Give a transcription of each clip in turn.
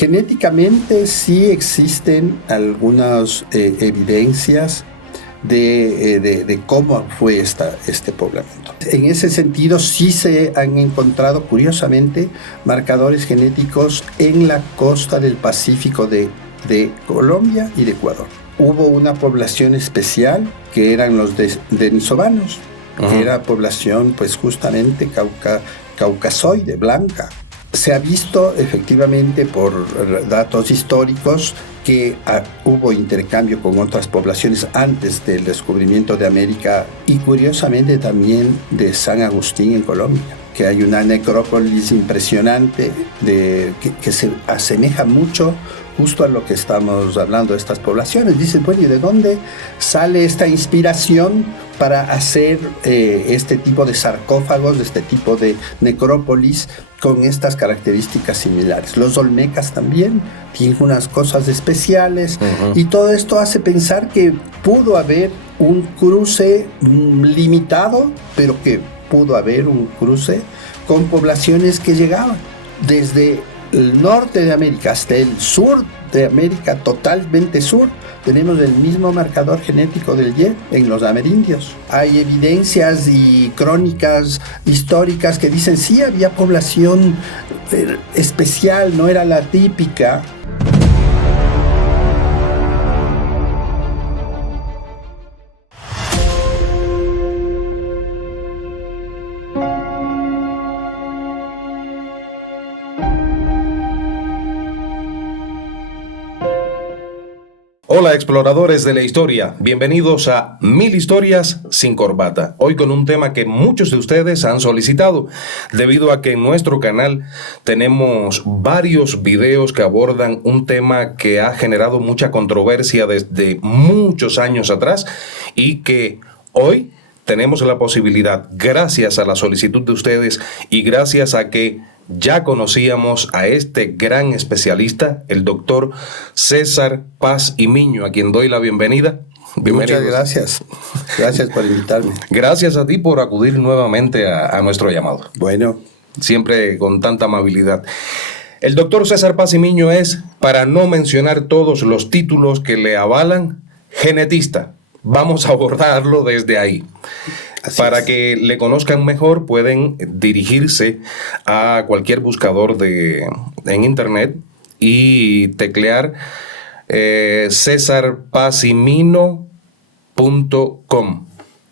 Genéticamente sí existen algunas evidencias de cómo fue este poblamiento. En ese sentido sí se han encontrado curiosamente marcadores genéticos en la costa del Pacífico de Colombia y de Ecuador. Hubo una población especial que eran los denisovanos, que era población pues justamente caucasoide, blanca. Se ha visto efectivamente por datos históricos que hubo intercambio con otras poblaciones antes del descubrimiento de América y curiosamente también de San Agustín en Colombia, que hay una necrópolis impresionante que se asemeja mucho justo a lo que estamos hablando de estas poblaciones. Dicen, bueno, ¿y de dónde sale esta inspiración para hacer este tipo de sarcófagos, este tipo de necrópolis con estas características similares? Los olmecas también tienen unas cosas especiales y todo esto hace pensar que pudo haber un cruce limitado, pero que pudo haber un cruce con poblaciones que llegaban desde el norte de América hasta el sur de América, totalmente sur. Tenemos el mismo marcador genético del Y en los amerindios. Hay evidencias y crónicas históricas que dicen sí había población especial, no era la típica. Hola exploradores de la historia, bienvenidos a 1000 historias sin corbata. Hoy con un tema que muchos de ustedes han solicitado, debido a que en nuestro canal tenemos varios videos que abordan un tema que ha generado mucha controversia desde muchos años atrás y que hoy tenemos la posibilidad, gracias a la solicitud de ustedes y gracias a que ya conocíamos a este gran especialista, el doctor César Paz y Miño, a quien doy la bienvenida. Muchas gracias. Gracias por invitarme. Gracias a ti por acudir nuevamente a nuestro llamado. Bueno. Siempre con tanta amabilidad. El doctor César Paz y Miño es, para no mencionar todos los títulos que le avalan, genetista. Vamos a abordarlo desde ahí. Para que le conozcan mejor, pueden dirigirse a cualquier buscador en internet y teclear cesarpazymino.com.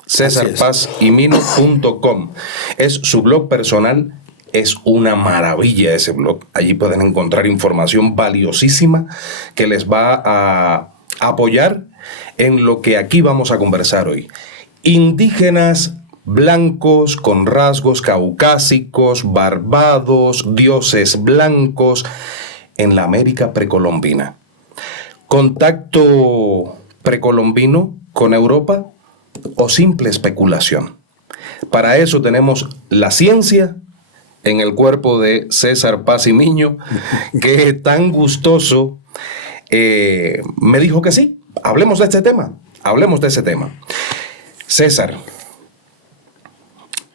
cesarpazymino.com es su blog personal. Es una maravilla ese blog. Allí pueden encontrar información valiosísima que les va a apoyar en lo que aquí vamos a conversar hoy. Indígenas blancos con rasgos caucásicos, barbados, dioses blancos en la América precolombina. ¿Contacto precolombino con Europa o simple especulación? Para eso tenemos la ciencia en el cuerpo de César Paz y Miño, que tan gustoso me dijo que sí. Hablemos de este tema. César.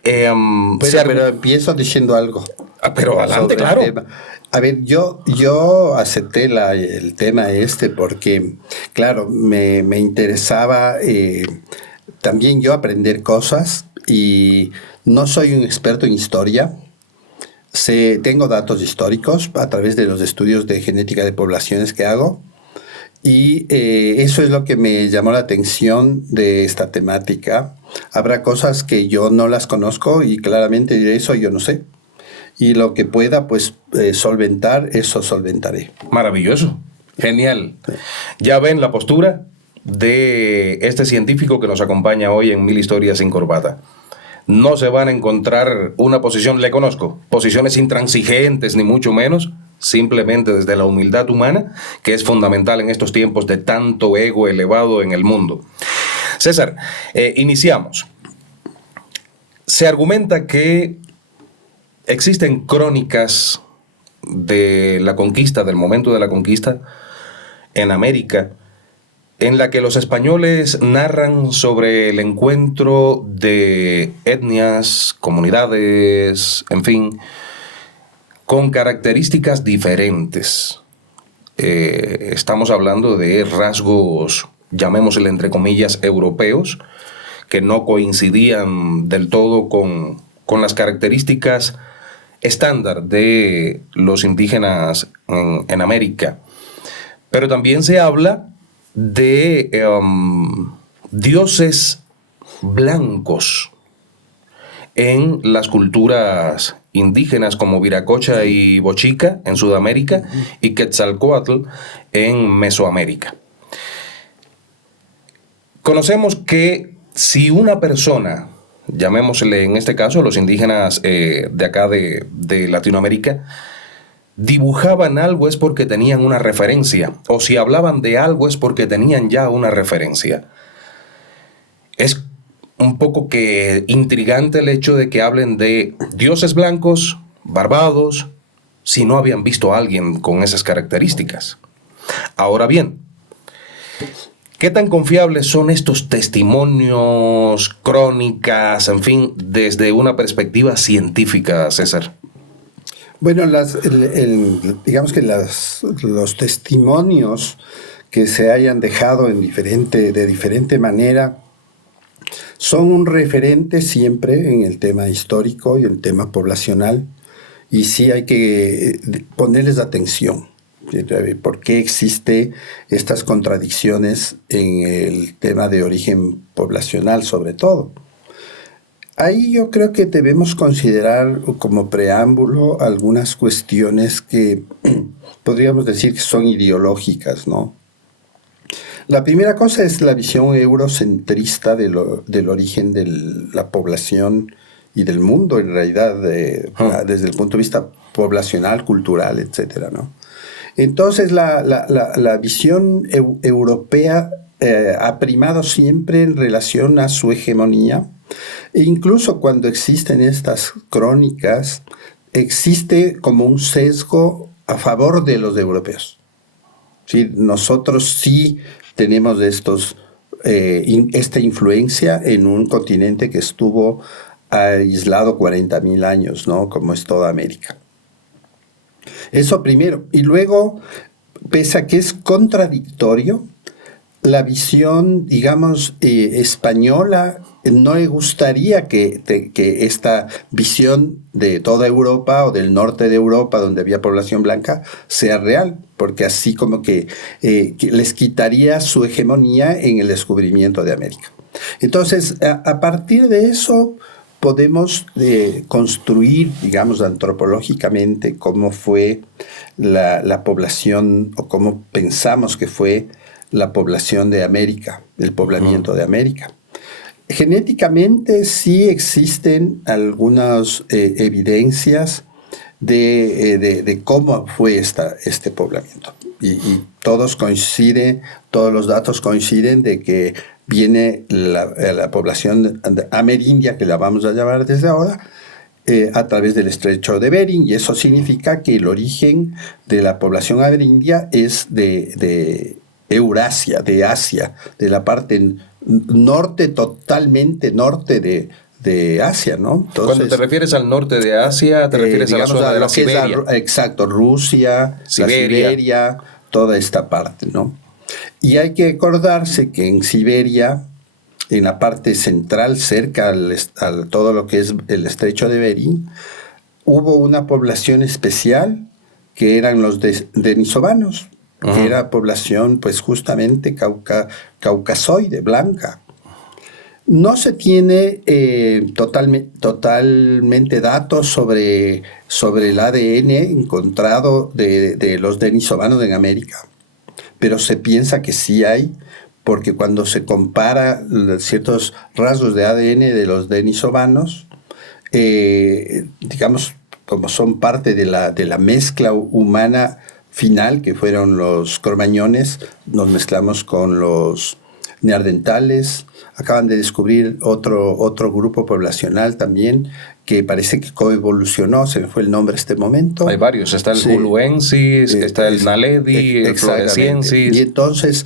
Pero empiezo diciendo algo. Pero adelante, claro. A ver, yo acepté el tema porque, claro, me interesaba también yo aprender cosas y no soy un experto en historia. Tengo datos históricos a través de los estudios de genética de poblaciones que hago. Y eso es lo que me llamó la atención de esta temática. Habrá cosas que yo no las conozco y claramente diré eso yo no sé. Y lo que pueda solventar, eso solventaré. Maravilloso, genial. Ya ven la postura de este científico que nos acompaña hoy en 1000 historias sin corbata. No se van a encontrar una posición, le conozco, posiciones intransigentes ni mucho menos. Simplemente desde la humildad humana, que es fundamental en estos tiempos de tanto ego elevado en el mundo. César, iniciamos. Se argumenta que existen crónicas de la conquista, del momento de la conquista en América, en la que los españoles narran sobre el encuentro de etnias, comunidades, en fin, con características diferentes. estamos hablando de rasgos, llamémosle entre comillas, europeos, que no coincidían del todo con las características estándar de los indígenas en América. Pero también se habla de dioses blancos en las culturas indígenas como Viracocha y Bochica en Sudamérica y Quetzalcóatl en Mesoamérica. Conocemos que si una persona, llamémosle en este caso los indígenas de acá de Latinoamérica, dibujaban algo es porque tenían una referencia, o si hablaban de algo es porque tenían ya una referencia. Es un poco que intrigante el hecho de que hablen de dioses blancos, barbados, si no habían visto a alguien con esas características. Ahora bien, ¿qué tan confiables son estos testimonios, crónicas, en fin, desde una perspectiva científica, César? Bueno, digamos que los testimonios que se hayan dejado de diferente manera son un referente siempre en el tema histórico y el tema poblacional, y sí hay que ponerles atención. ¿Por qué existen estas contradicciones en el tema de origen poblacional, sobre todo? Ahí yo creo que debemos considerar como preámbulo algunas cuestiones que podríamos decir que son ideológicas, ¿no? La primera cosa es la visión eurocentrista del origen de la población y del mundo, en realidad, desde el punto de vista poblacional, cultural, etcétera, ¿no? Entonces, la visión europea ha primado siempre en relación a su hegemonía, e incluso cuando existen estas crónicas, existe como un sesgo a favor de los europeos. ¿Sí? Nosotros sí tenemos esta influencia en un continente que estuvo aislado 40.000 años, ¿no? Como es toda América. Eso primero. Y luego, pese a que es contradictorio, la visión, digamos, española, no le gustaría que esta visión de toda Europa o del norte de Europa, donde había población blanca, sea real, porque así como que les quitaría su hegemonía en el descubrimiento de América. Entonces, a partir de eso, podemos construir, digamos, antropológicamente cómo fue la población, o cómo pensamos que fue la población de América, el poblamiento de América. Genéticamente sí existen algunas evidencias de cómo fue este poblamiento. Y todos los datos coinciden de que viene la población amerindia, que la vamos a llamar desde ahora, a través del estrecho de Bering, y eso significa que el origen de la población amerindia es de Eurasia, de Asia, de la parte norte, totalmente norte de Asia, ¿no? Entonces, cuando te refieres al norte de Asia, te refieres a la zona de la Siberia. Exacto, Rusia, Siberia, toda esta parte, ¿no? Y hay que acordarse que en Siberia, en la parte central, cerca a todo lo que es el estrecho de Bering, hubo una población especial que eran los denisovanos, que era población pues justamente caucasoide, blanca. No se tiene totalmente datos sobre el ADN encontrado de los denisovanos en América, pero se piensa que sí hay, porque cuando se compara ciertos rasgos de ADN de los denisovanos, digamos, como son parte de la mezcla humana final, que fueron los cromañones, nos mezclamos con los neandertales. Acaban de descubrir otro grupo poblacional también, que parece que coevolucionó, se me fue el nombre en este momento. Hay varios, está el Huluensis, está el Naledi, el Floresiensis. Y entonces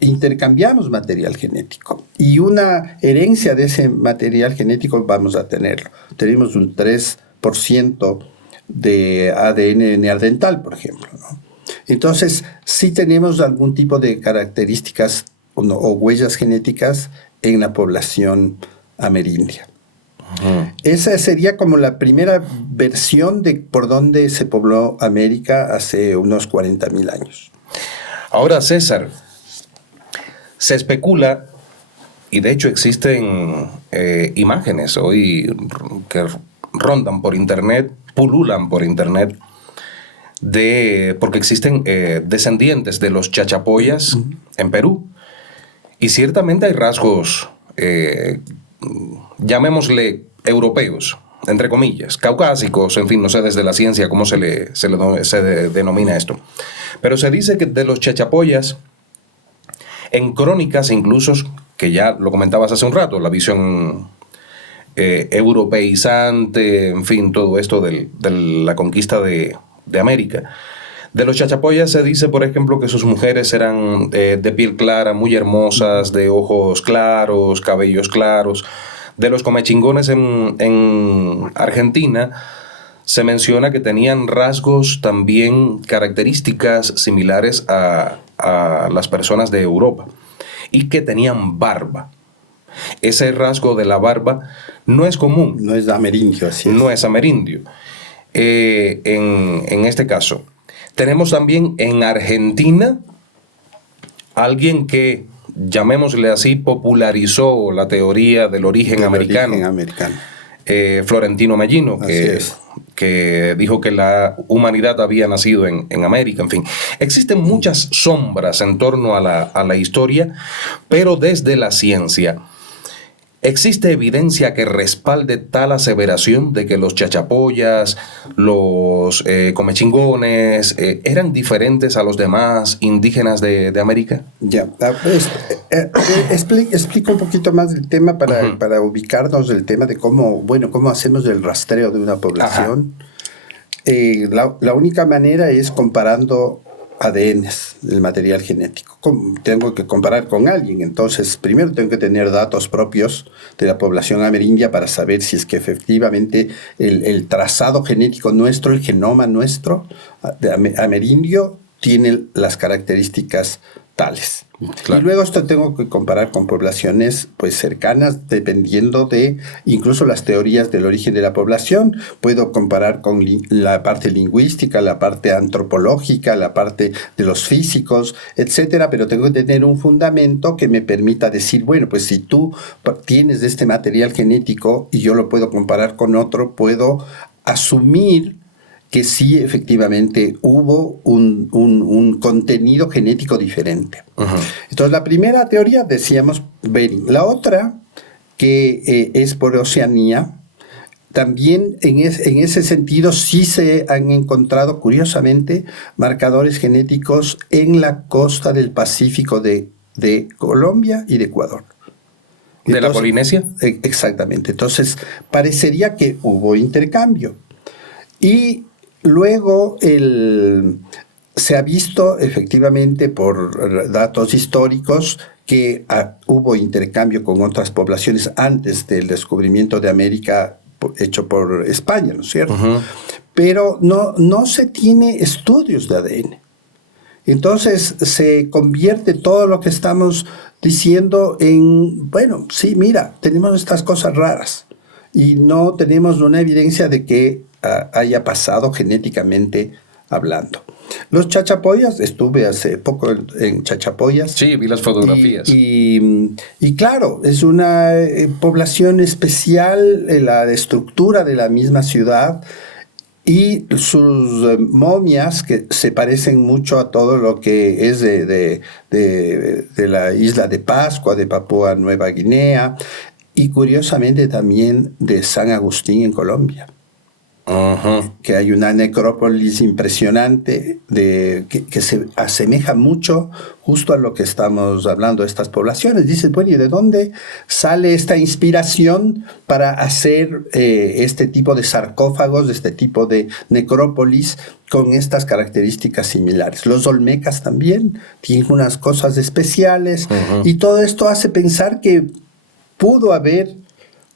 intercambiamos material genético, y una herencia de ese material genético vamos a tenerlo. Tenemos un 3% de ADN neandertal, por ejemplo, ¿no? Entonces, sí tenemos algún tipo de características o huellas genéticas en la población amerindia. Esa sería como la primera versión de por dónde se pobló América hace unos 40.000 años. Ahora, César, se especula, y de hecho existen imágenes hoy que rondan por internet, pululan por internet, porque existen descendientes de los chachapoyas en Perú. Y ciertamente hay rasgos, llamémosle europeos, entre comillas, caucásicos, en fin, no sé desde la ciencia cómo se denomina esto. Pero se dice que de los chachapoyas, en crónicas incluso, que ya lo comentabas hace un rato, la visión europeizante, en fin, todo esto de la conquista de América. De los chachapoyas se dice, por ejemplo, que sus mujeres eran de piel clara, muy hermosas, de ojos claros, cabellos claros. De los comechingones en Argentina se menciona que tenían rasgos también, características similares a las personas de Europa y que tenían barba. Ese rasgo de la barba no es común. No es amerindio, así es. No es amerindio. En este caso. Tenemos también en Argentina alguien que, llamémosle así, popularizó la teoría del origen americano. Florentino Mellino, que dijo que la humanidad había nacido en América. En fin, existen muchas sombras en torno a la historia, pero desde la ciencia, ¿existe evidencia que respalde tal aseveración de que los chachapoyas, los comechingones, eran diferentes a los demás indígenas de América? Ya, pues, explico un poquito más el tema para ubicarnos el tema de cómo hacemos el rastreo de una población. La única manera es comparando ADNs del material genético. Tengo que comparar con alguien, entonces primero tengo que tener datos propios de la población amerindia para saber si es que efectivamente el trazado genético nuestro, el genoma nuestro de amerindio tiene las características tales. Claro. Y luego esto tengo que comparar con poblaciones pues cercanas, dependiendo de incluso las teorías del origen de la población. Puedo comparar con la parte lingüística, la parte antropológica, la parte de los físicos, etcétera, pero tengo que tener un fundamento que me permita decir, bueno, pues si tú tienes este material genético y yo lo puedo comparar con otro, puedo asumir que sí, efectivamente, hubo un contenido genético diferente. Entonces, la primera teoría, decíamos, Bering. La otra, que es por Oceanía, también en ese sentido sí se han encontrado, curiosamente, marcadores genéticos en la costa del Pacífico de Colombia y de Ecuador. ¿De la Polinesia? Exactamente. Entonces, parecería que hubo intercambio. Y luego se ha visto efectivamente por datos históricos que hubo intercambio con otras poblaciones antes del descubrimiento de América hecho por España, ¿no es cierto? Pero no se tiene estudios de ADN. Entonces se convierte todo lo que estamos diciendo en, bueno, sí, mira, tenemos estas cosas raras y no tenemos una evidencia de que haya pasado genéticamente hablando. Los chachapoyas, estuve hace poco en Chachapoyas. Sí, vi las fotografías. Y claro, es una población especial, la estructura de la misma ciudad y sus momias que se parecen mucho a todo lo que es de la isla de Pascua, de Papúa Nueva Guinea y curiosamente también de San Agustín en Colombia. Que hay una necrópolis impresionante que se asemeja mucho justo a lo que estamos hablando de estas poblaciones. Dices, bueno, ¿y de dónde sale esta inspiración para hacer este tipo de sarcófagos, este tipo de necrópolis con estas características similares? Los olmecas también tienen unas cosas especiales y todo esto hace pensar que pudo haber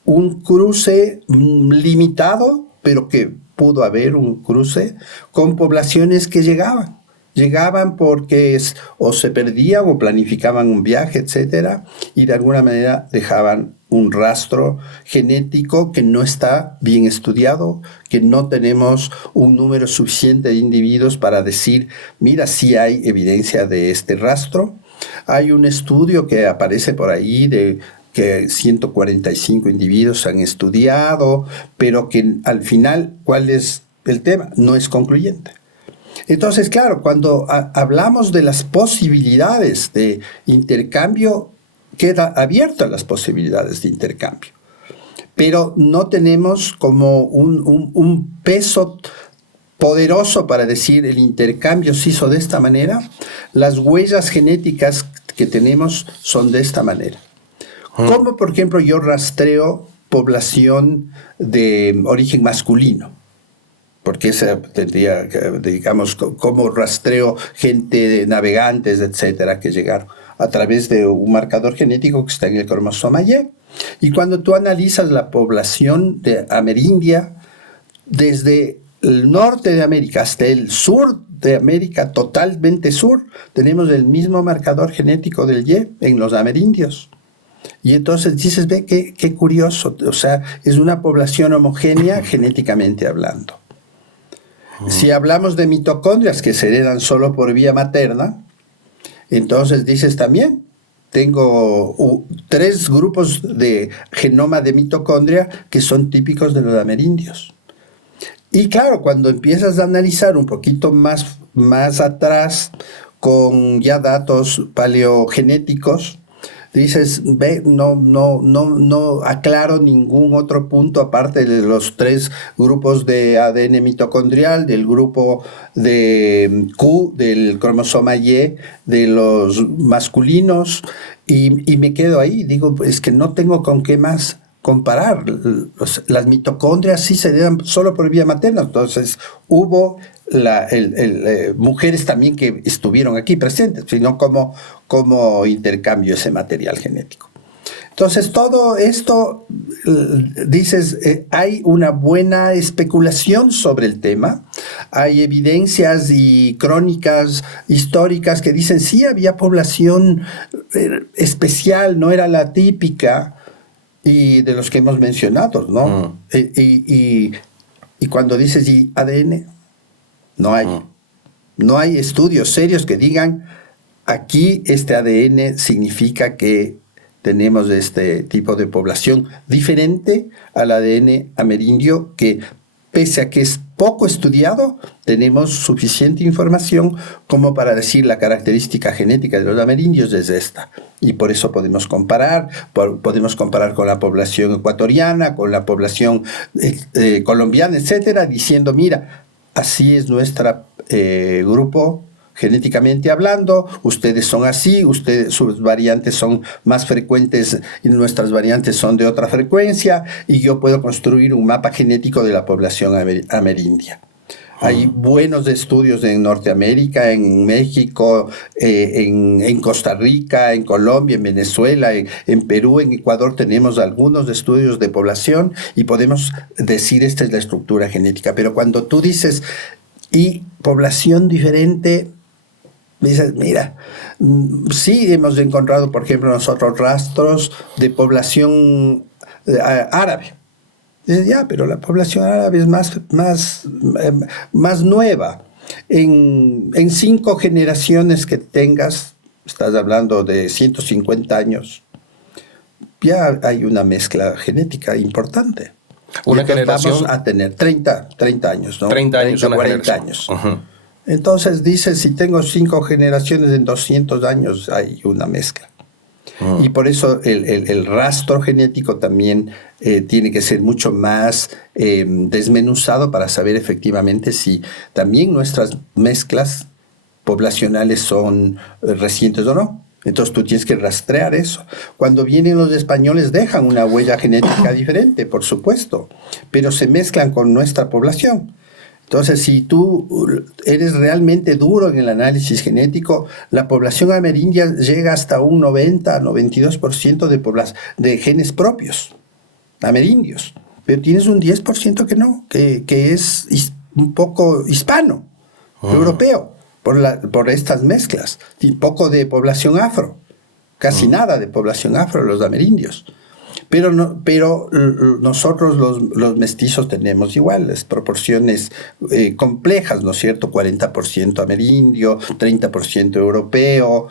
un cruce limitado, pero que pudo haber un cruce con poblaciones que llegaban Llegaban porque o se perdían o planificaban un viaje, etcétera, y de alguna manera dejaban un rastro genético que no está bien estudiado, que no tenemos un número suficiente de individuos para decir, mira, sí hay evidencia de este rastro. Hay un estudio que aparece por ahí de que 145 individuos han estudiado, pero que al final, ¿cuál es el tema? No es concluyente. Entonces, claro, cuando hablamos de las posibilidades de intercambio, queda abiertas las posibilidades de intercambio. Pero no tenemos como un peso poderoso para decir el intercambio se hizo de esta manera. Las huellas genéticas que tenemos son de esta manera. Como, por ejemplo, yo rastreo población de origen masculino. Porque esa tendría, digamos, como rastreo gente de navegantes, etcétera, que llegaron a través de un marcador genético que está en el cromosoma Y. Y cuando tú analizas la población de amerindia, desde el norte de América hasta el sur de América, totalmente sur, tenemos el mismo marcador genético del Y en los amerindios. Y entonces dices, ve, qué curioso, o sea, es una población homogénea genéticamente hablando. Si hablamos de mitocondrias que se heredan solo por vía materna, entonces dices también, tengo 3 grupos de genoma de mitocondria que son típicos de los amerindios. Y claro, cuando empiezas a analizar un poquito más atrás, con ya datos paleogenéticos, dices, ve, no aclaro ningún otro punto aparte de los 3 grupos de ADN mitocondrial, del grupo de Q, del cromosoma Y, de los masculinos, y me quedo ahí. Digo, es que no tengo con qué más comparar. Las mitocondrias sí se dan solo por vía materna, entonces hubo mujeres también que estuvieron aquí presentes, sino como intercambio ese material genético. Entonces todo esto, dices, hay una buena especulación sobre el tema, hay evidencias y crónicas históricas que dicen sí había población especial, no era la típica, y de los que hemos mencionado, ¿no? Y cuando dices, ¿y ADN? No hay. No hay estudios serios que digan, aquí este ADN significa que tenemos este tipo de población diferente al ADN amerindio, que pese a que es poco estudiado, tenemos suficiente información como para decir la característica genética de los amerindios es esta. Y por eso podemos comparar con la población ecuatoriana, con la población colombiana, etcétera, diciendo, mira, así es nuestro grupo genéticamente hablando, ustedes son así, sus variantes son más frecuentes y nuestras variantes son de otra frecuencia, y yo puedo construir un mapa genético de la población amerindia. Hay buenos estudios en Norteamérica, en México, en Costa Rica, en Colombia, en Venezuela, en Perú, en Ecuador tenemos algunos estudios de población y podemos decir esta es la estructura genética. Pero cuando tú dices, y población diferente, dices, mira, sí hemos encontrado, por ejemplo, nosotros rastros de población árabe. Dices, ya, pero la población árabe es más nueva. En 5 generaciones que tengas, estás hablando de 150 años, ya hay una mezcla genética importante. Una generación. Vamos a tener 30 años, ¿no? 30 años, 40 años. Entonces dice, si tengo 5 generaciones en 200 años, hay una mezcla. Y por eso el rastro genético también tiene que ser mucho más desmenuzado para saber efectivamente si también nuestras mezclas poblacionales son recientes o no. Entonces tú tienes que rastrear eso. Cuando vienen los españoles dejan una huella genética diferente, por supuesto, pero se mezclan con nuestra población. Entonces, si tú eres realmente duro en el análisis genético, la población amerindia llega hasta un 90-92% de genes propios, amerindios. Pero tienes un 10% que no, que es un poco hispano, europeo. por estas mezclas. Y poco de población afro, casi nada de población afro, los amerindios. Pero nosotros los mestizos tenemos iguales proporciones complejas, ¿no es cierto? 40% amerindio, 30% europeo,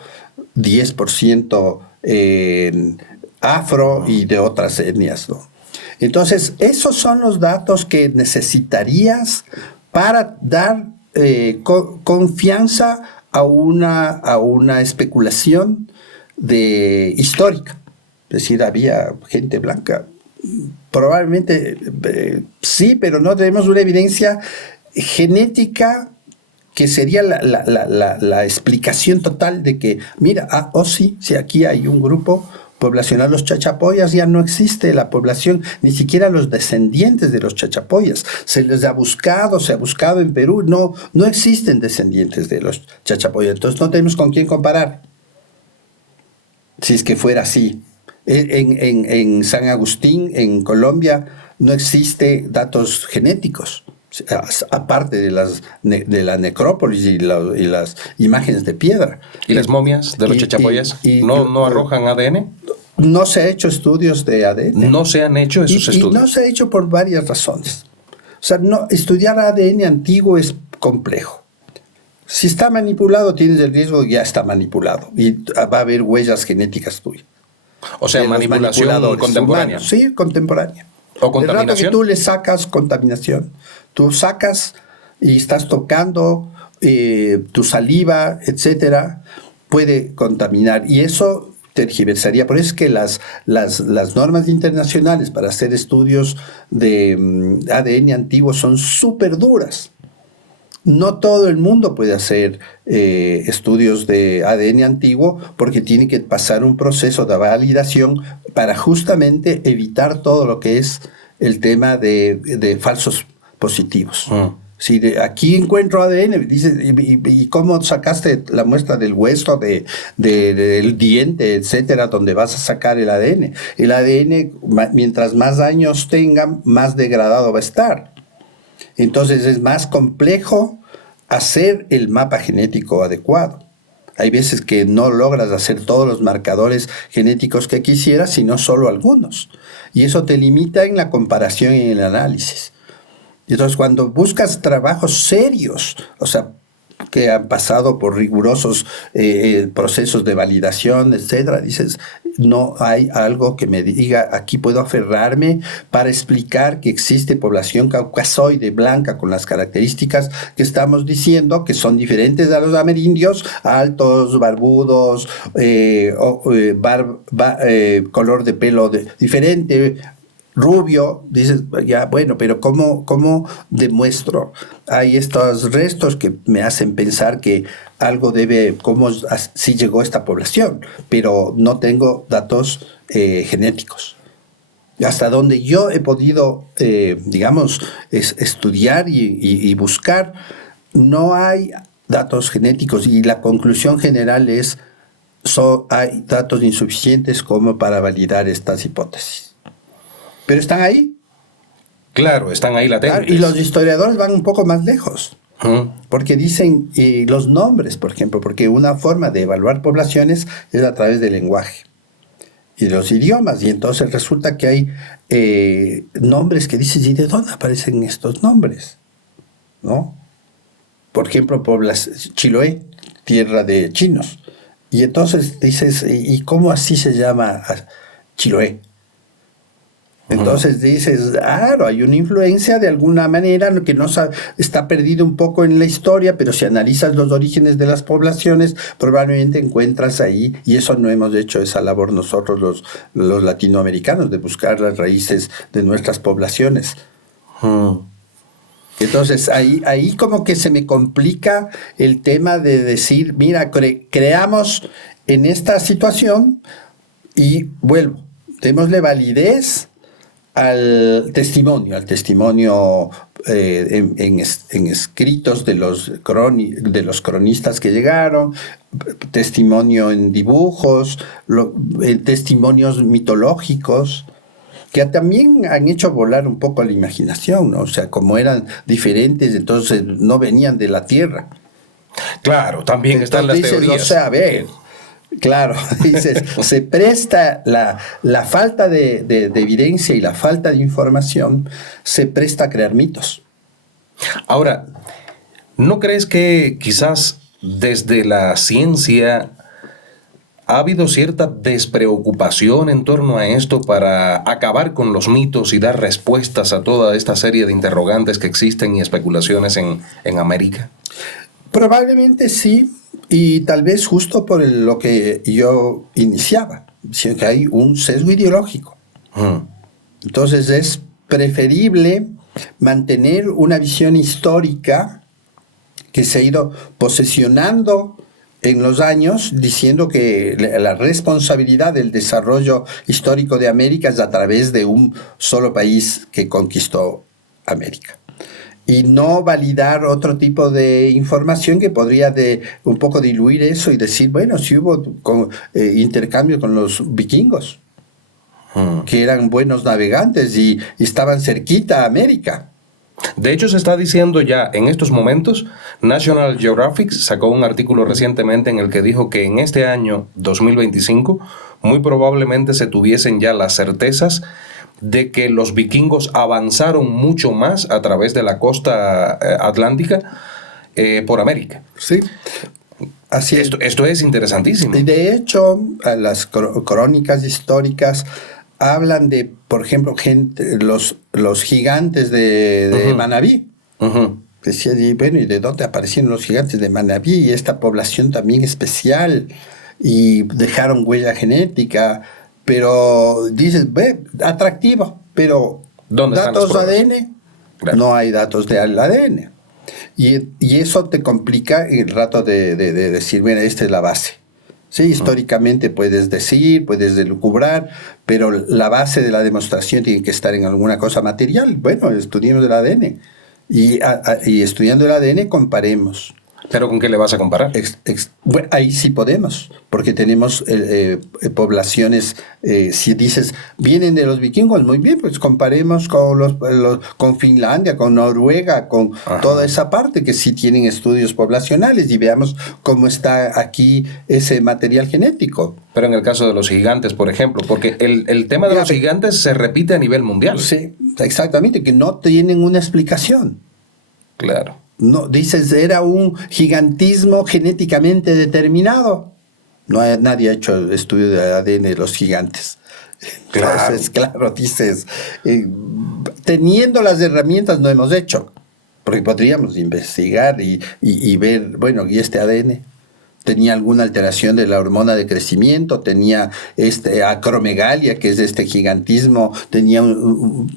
10% afro y de otras etnias, ¿no? Entonces, esos son los datos que necesitarías para dar confianza a una especulación histórica. Es decir, había gente blanca. Probablemente sí, pero no tenemos una evidencia genética que sería la explicación total de que, mira, sí, si aquí hay un grupo poblacional, los chachapoyas, ya no existe la población, ni siquiera los descendientes de los chachapoyas. Se ha buscado en Perú, no existen descendientes de los chachapoyas. Entonces no tenemos con quién comparar. Si es que fuera así. En San Agustín, en Colombia, no existe datos genéticos, aparte de la necrópolis y las imágenes de piedra. ¿Y las momias de los chachapoyas no arrojan ADN? No se ha hecho estudios de ADN. No se han hecho esos estudios. Y no se ha hecho por varias razones. O sea, estudiar ADN antiguo es complejo. Si está manipulado, tienes el riesgo de que ya está manipulado y va a haber huellas genéticas tuyas. O sea, manipulación contemporánea. Humanos, sí, contemporánea. ¿O contaminación? El rato que tú le sacas contaminación, tú sacas y estás tocando tu saliva, etcétera, puede contaminar. Y eso tergiversaría. Por eso es que las normas internacionales para hacer estudios de ADN antiguo son súper duras. No todo el mundo puede hacer estudios de ADN antiguo porque tiene que pasar un proceso de validación para justamente evitar todo lo que es el tema de falsos positivos. Si aquí encuentro ADN, dices, ¿y cómo sacaste la muestra del hueso, del diente, etcétera, donde vas a sacar el ADN? El ADN, mientras más años tenga, más degradado va a estar. Entonces es más complejo hacer el mapa genético adecuado. Hay veces que no logras hacer todos los marcadores genéticos que quisieras, sino solo algunos. Y eso te limita en la comparación y en el análisis. Entonces, cuando buscas trabajos serios, o sea, que han pasado por rigurosos procesos de validación, etcétera, dices, no hay algo que me diga, aquí puedo aferrarme para explicar que existe población caucasoide blanca con las características que estamos diciendo, que son diferentes a los amerindios, altos, barbudos, color de pelo diferente, rubio. Dices, ya, bueno, pero ¿cómo demuestro? Hay estos restos que me hacen pensar que algo cómo sí llegó esta población, pero no tengo datos genéticos. Hasta donde yo he podido, estudiar y buscar, no hay datos genéticos, y la conclusión general es hay datos insuficientes como para validar estas hipótesis. Pero están ahí. Claro, están ahí latentes. Y los historiadores van un poco más lejos. Porque dicen los nombres, por ejemplo, porque una forma de evaluar poblaciones es a través del lenguaje y de los idiomas. Y entonces resulta que hay nombres que dices, ¿y de dónde aparecen estos nombres? ¿No? Por ejemplo, Chiloé, tierra de chinos. Y entonces dices, ¿y cómo así se llama Chiloé? Entonces dices, claro, hay una influencia de alguna manera que está perdido un poco en la historia, pero si analizas los orígenes de las poblaciones, probablemente encuentras ahí, y eso no hemos hecho esa labor nosotros los latinoamericanos, de buscar las raíces de nuestras poblaciones. Entonces ahí como que se me complica el tema de decir, mira, creamos en esta situación y vuelvo, démosle validez al testimonio en escritos de los cronistas que llegaron, testimonio en dibujos, testimonios mitológicos, que también han hecho volar un poco la imaginación, ¿no? O sea, como eran diferentes, entonces no venían de la tierra, Claro, también están las Entonces, teorías. o sea, a ver, claro, dices, se presta la falta de evidencia y la falta de información, se presta a crear mitos. Ahora, ¿no crees que quizás desde la ciencia ha habido cierta despreocupación en torno a esto para acabar con los mitos y dar respuestas a toda esta serie de interrogantes que existen y especulaciones en América? Probablemente sí, y tal vez justo por lo que yo iniciaba, sino que hay un sesgo ideológico. Entonces es preferible mantener una visión histórica que se ha ido posesionando en los años, diciendo que la responsabilidad del desarrollo histórico de América es a través de un solo país que conquistó América. Y no validar otro tipo de información que podría un poco diluir eso y decir, bueno, sí hubo intercambio con los vikingos, que eran buenos navegantes y estaban cerquita a América. De hecho, se está diciendo ya en estos momentos, National Geographic sacó un artículo recientemente en el que dijo que en este año 2025 muy probablemente se tuviesen ya las certezas de que los vikingos avanzaron mucho más a través de la costa atlántica por América. Sí. Así es. Esto es interesantísimo. Y de hecho, las crónicas históricas hablan de, por ejemplo, los gigantes de Manabí. Decía, bueno, ¿y de dónde aparecieron los gigantes de Manabí? Y esta población también especial, y dejaron huella genética, pero dices, ve, atractivo, pero datos de ADN, claro. No hay datos de ADN. Y eso te complica el rato de decir, mira, esta es la base. Sí, históricamente puedes decir, puedes delucubrar, pero la base de la demostración tiene que estar en alguna cosa material. Bueno, estudiemos el ADN. Y estudiando el ADN comparemos. ¿Pero con qué le vas a comparar? Bueno, ahí sí podemos, porque tenemos poblaciones, si dices, vienen de los vikingos, muy bien, pues comparemos con Finlandia, con Noruega, con toda esa parte que sí tienen estudios poblacionales, y veamos cómo está aquí ese material genético. Pero en el caso de los gigantes, por ejemplo, porque el tema de los gigantes se repite a nivel mundial. Sí, exactamente, que no tienen una explicación. Claro. No, dices, era un gigantismo genéticamente determinado. Nadie ha hecho estudio de ADN de los gigantes. Entonces, claro, dices, teniendo las herramientas no hemos hecho, porque podríamos investigar y ver, bueno, ¿y este ADN? ¿Tenía alguna alteración de la hormona de crecimiento? ¿Tenía acromegalia, que es este gigantismo? ¿Tenía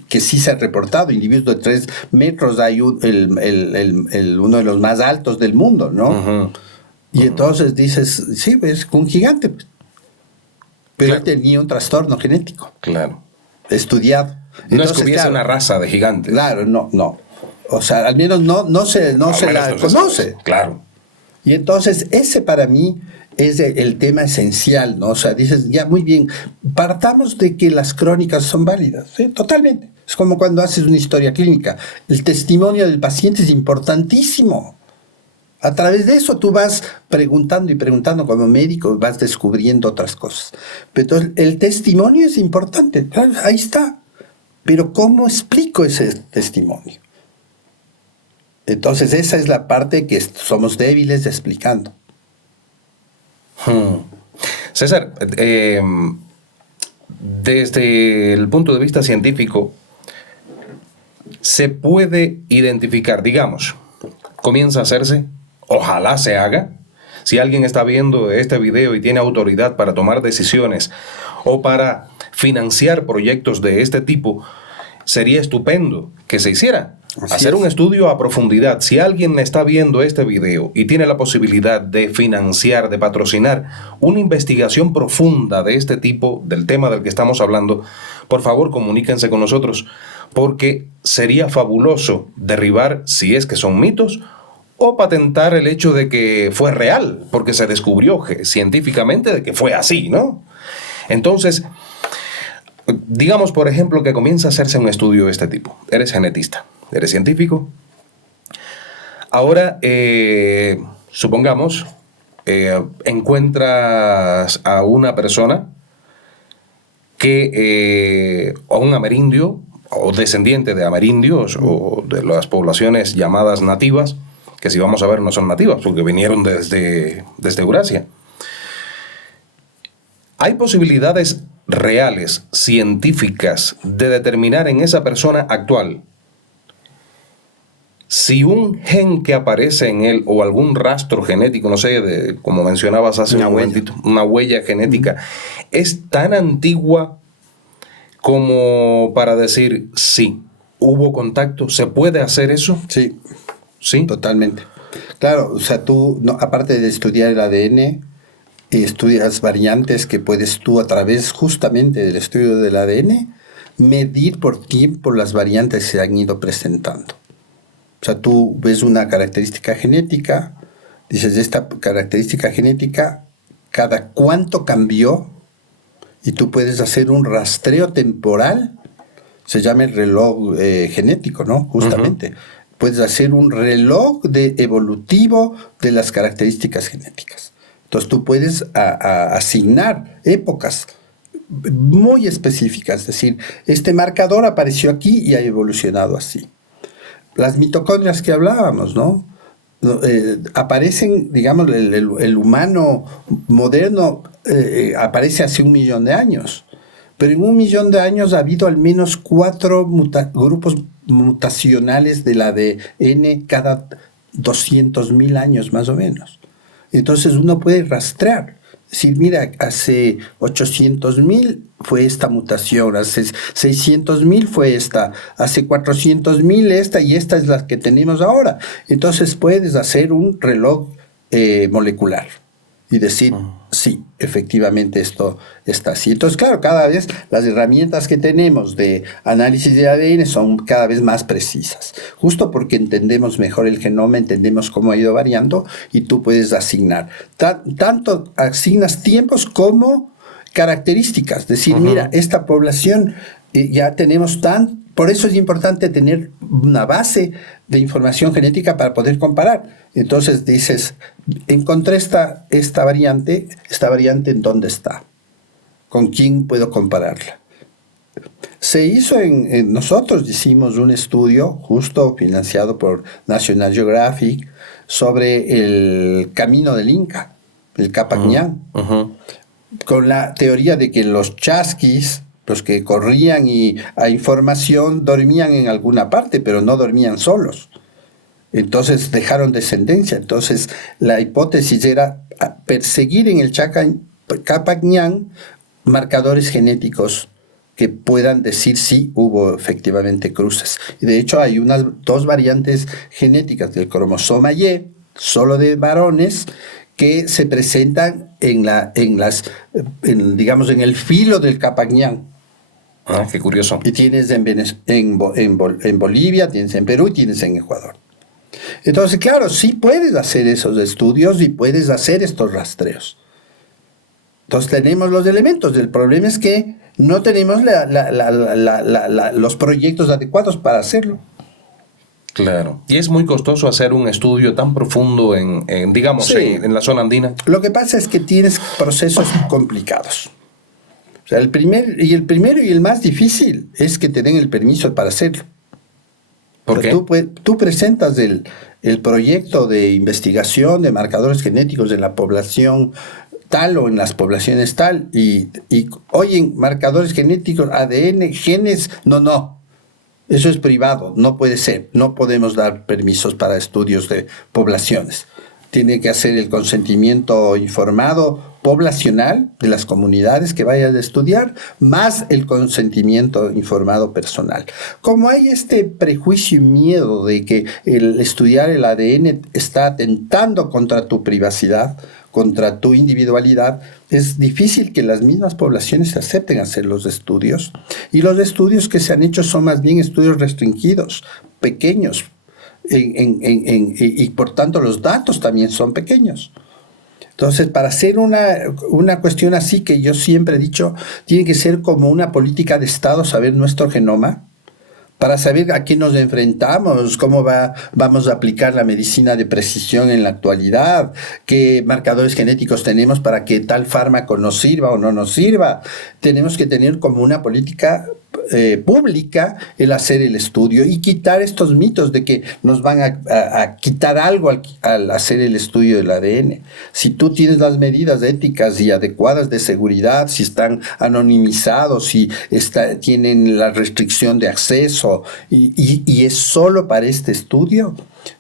que sí se ha reportado? Individuos de 3 metros, hay uno de los más altos del mundo, ¿no? Y entonces dices, sí, es un gigante. Pero él tenía un trastorno genético. Claro. Estudiado. No es que hubiese una raza de gigantes. Claro, no. O sea, al menos no se la conoce. Claro. Y entonces ese para mí es el tema esencial, ¿no? O sea, dices, ya muy bien, partamos de que las crónicas son válidas, ¿sí? Totalmente. Es como cuando haces una historia clínica. El testimonio del paciente es importantísimo. A través de eso tú vas preguntando y preguntando como médico, vas descubriendo otras cosas. Pero entonces, el testimonio es importante, claro, ahí está. Pero ¿cómo explico ese testimonio? Entonces esa es la parte que somos débiles explicando. César, desde el punto de vista científico, se puede identificar, digamos, comienza a hacerse, ojalá se haga, si alguien está viendo este video y tiene autoridad para tomar decisiones o para financiar proyectos de este tipo, sería estupendo que se hiciera. Hacer un estudio a profundidad. Si alguien está viendo este video y tiene la posibilidad de financiar, de patrocinar una investigación profunda de este tipo, del tema del que estamos hablando, por favor comuníquense con nosotros, porque sería fabuloso derribar, si es que son mitos, o patentar el hecho de que fue real, porque se descubrió científicamente de que fue así, ¿no? Entonces, digamos, por ejemplo, que comienza a hacerse un estudio de este tipo. Eres genetista. Eres científico. Ahora supongamos, encuentras a una persona que, o un amerindio, o descendiente de amerindios, o de las poblaciones llamadas nativas, que si vamos a ver no son nativas, porque vinieron desde Eurasia. ¿Hay posibilidades reales, científicas, de determinar en esa persona actual si un gen que aparece en él o algún rastro genético, no sé, como mencionabas hace un momentito, una huella genética, es tan antigua como para decir, sí, hubo contacto? ¿Se puede hacer eso? Sí, sí, totalmente. Claro, o sea, tú, no, aparte de estudiar el ADN, estudias variantes que puedes tú, a través justamente del estudio del ADN, medir por tiempo las variantes que se han ido presentando. O sea, tú ves una característica genética, dices, esta característica genética, ¿cada cuánto cambió? Y tú puedes hacer un rastreo temporal, se llama el reloj genético, ¿no? Justamente. Puedes hacer un reloj evolutivo de las características genéticas. Entonces tú puedes asignar épocas muy específicas, es decir, este marcador apareció aquí y ha evolucionado así. Las mitocondrias que hablábamos, ¿no? Aparecen, digamos, el humano moderno aparece hace 1 millón de años, pero en 1 millón de años ha habido al menos 4 grupos mutacionales del ADN cada 200.000 años más o menos. Entonces uno puede rastrear, decir, mira, hace 800.000 fue esta mutación, hace 600.000 fue esta, hace 400.000 esta, y esta es la que tenemos ahora. Entonces puedes hacer un reloj molecular y decir, sí, efectivamente esto está así. Entonces, claro, cada vez las herramientas que tenemos de análisis de ADN son cada vez más precisas, justo porque entendemos mejor el genoma, entendemos cómo ha ido variando, y tú puedes asignar. Tanto asignas tiempos como características, decir, mira, esta población ya tenemos por eso es importante tener una base de información genética para poder comparar. Entonces dices, encontré esta variante ¿en dónde está? ¿Con quién puedo compararla? Se hizo nosotros hicimos un estudio justo financiado por National Geographic sobre el camino del Inca, el Capac Ñan, con la teoría de que los chasquis, los que corrían y a información, dormían en alguna parte, pero no dormían solos. Entonces dejaron descendencia. Entonces la hipótesis era perseguir en el Capac Ñan marcadores genéticos que puedan decir si hubo efectivamente cruces. Y de hecho hay 2 variantes genéticas del cromosoma Y, solo de varones, que se presentan digamos, en el filo del Capac Ñan. Ah, qué curioso. Y tienes en Bolivia, tienes en Perú y tienes en Ecuador. Entonces, claro, sí puedes hacer esos estudios y puedes hacer estos rastreos. Entonces tenemos los elementos. El problema es que no tenemos los proyectos adecuados para hacerlo. Claro. Y es muy costoso hacer un estudio tan profundo digamos, sí, en la zona andina. Lo que pasa es que tienes procesos complicados. O sea, el primero y el más difícil es que te den el permiso para hacerlo. ¿Por qué? Tú presentas el proyecto de investigación de marcadores genéticos en la población tal o en las poblaciones tal, y oyen, marcadores genéticos, ADN, genes, no. Eso es privado, no puede ser. No podemos dar permisos para estudios de poblaciones. Tiene que hacer el consentimiento informado poblacional de las comunidades que vayan a estudiar, más el consentimiento informado personal. Como hay este prejuicio y miedo de que el estudiar el ADN está atentando contra tu privacidad, contra tu individualidad, es difícil que las mismas poblaciones acepten hacer los estudios. Y los estudios que se han hecho son más bien estudios restringidos, pequeños, y por tanto los datos también son pequeños. Entonces, para hacer una cuestión así, que yo siempre he dicho, tiene que ser como una política de Estado, saber nuestro genoma, para saber a qué nos enfrentamos, vamos a aplicar la medicina de precisión en la actualidad, qué marcadores genéticos tenemos para que tal fármaco nos sirva o no nos sirva. Tenemos que tener como una política pública el hacer el estudio y quitar estos mitos de que nos van a quitar algo al hacer el estudio del ADN. Si tú tienes las medidas éticas y adecuadas de seguridad, si están anonimizados, si tienen la restricción de acceso y es solo para este estudio,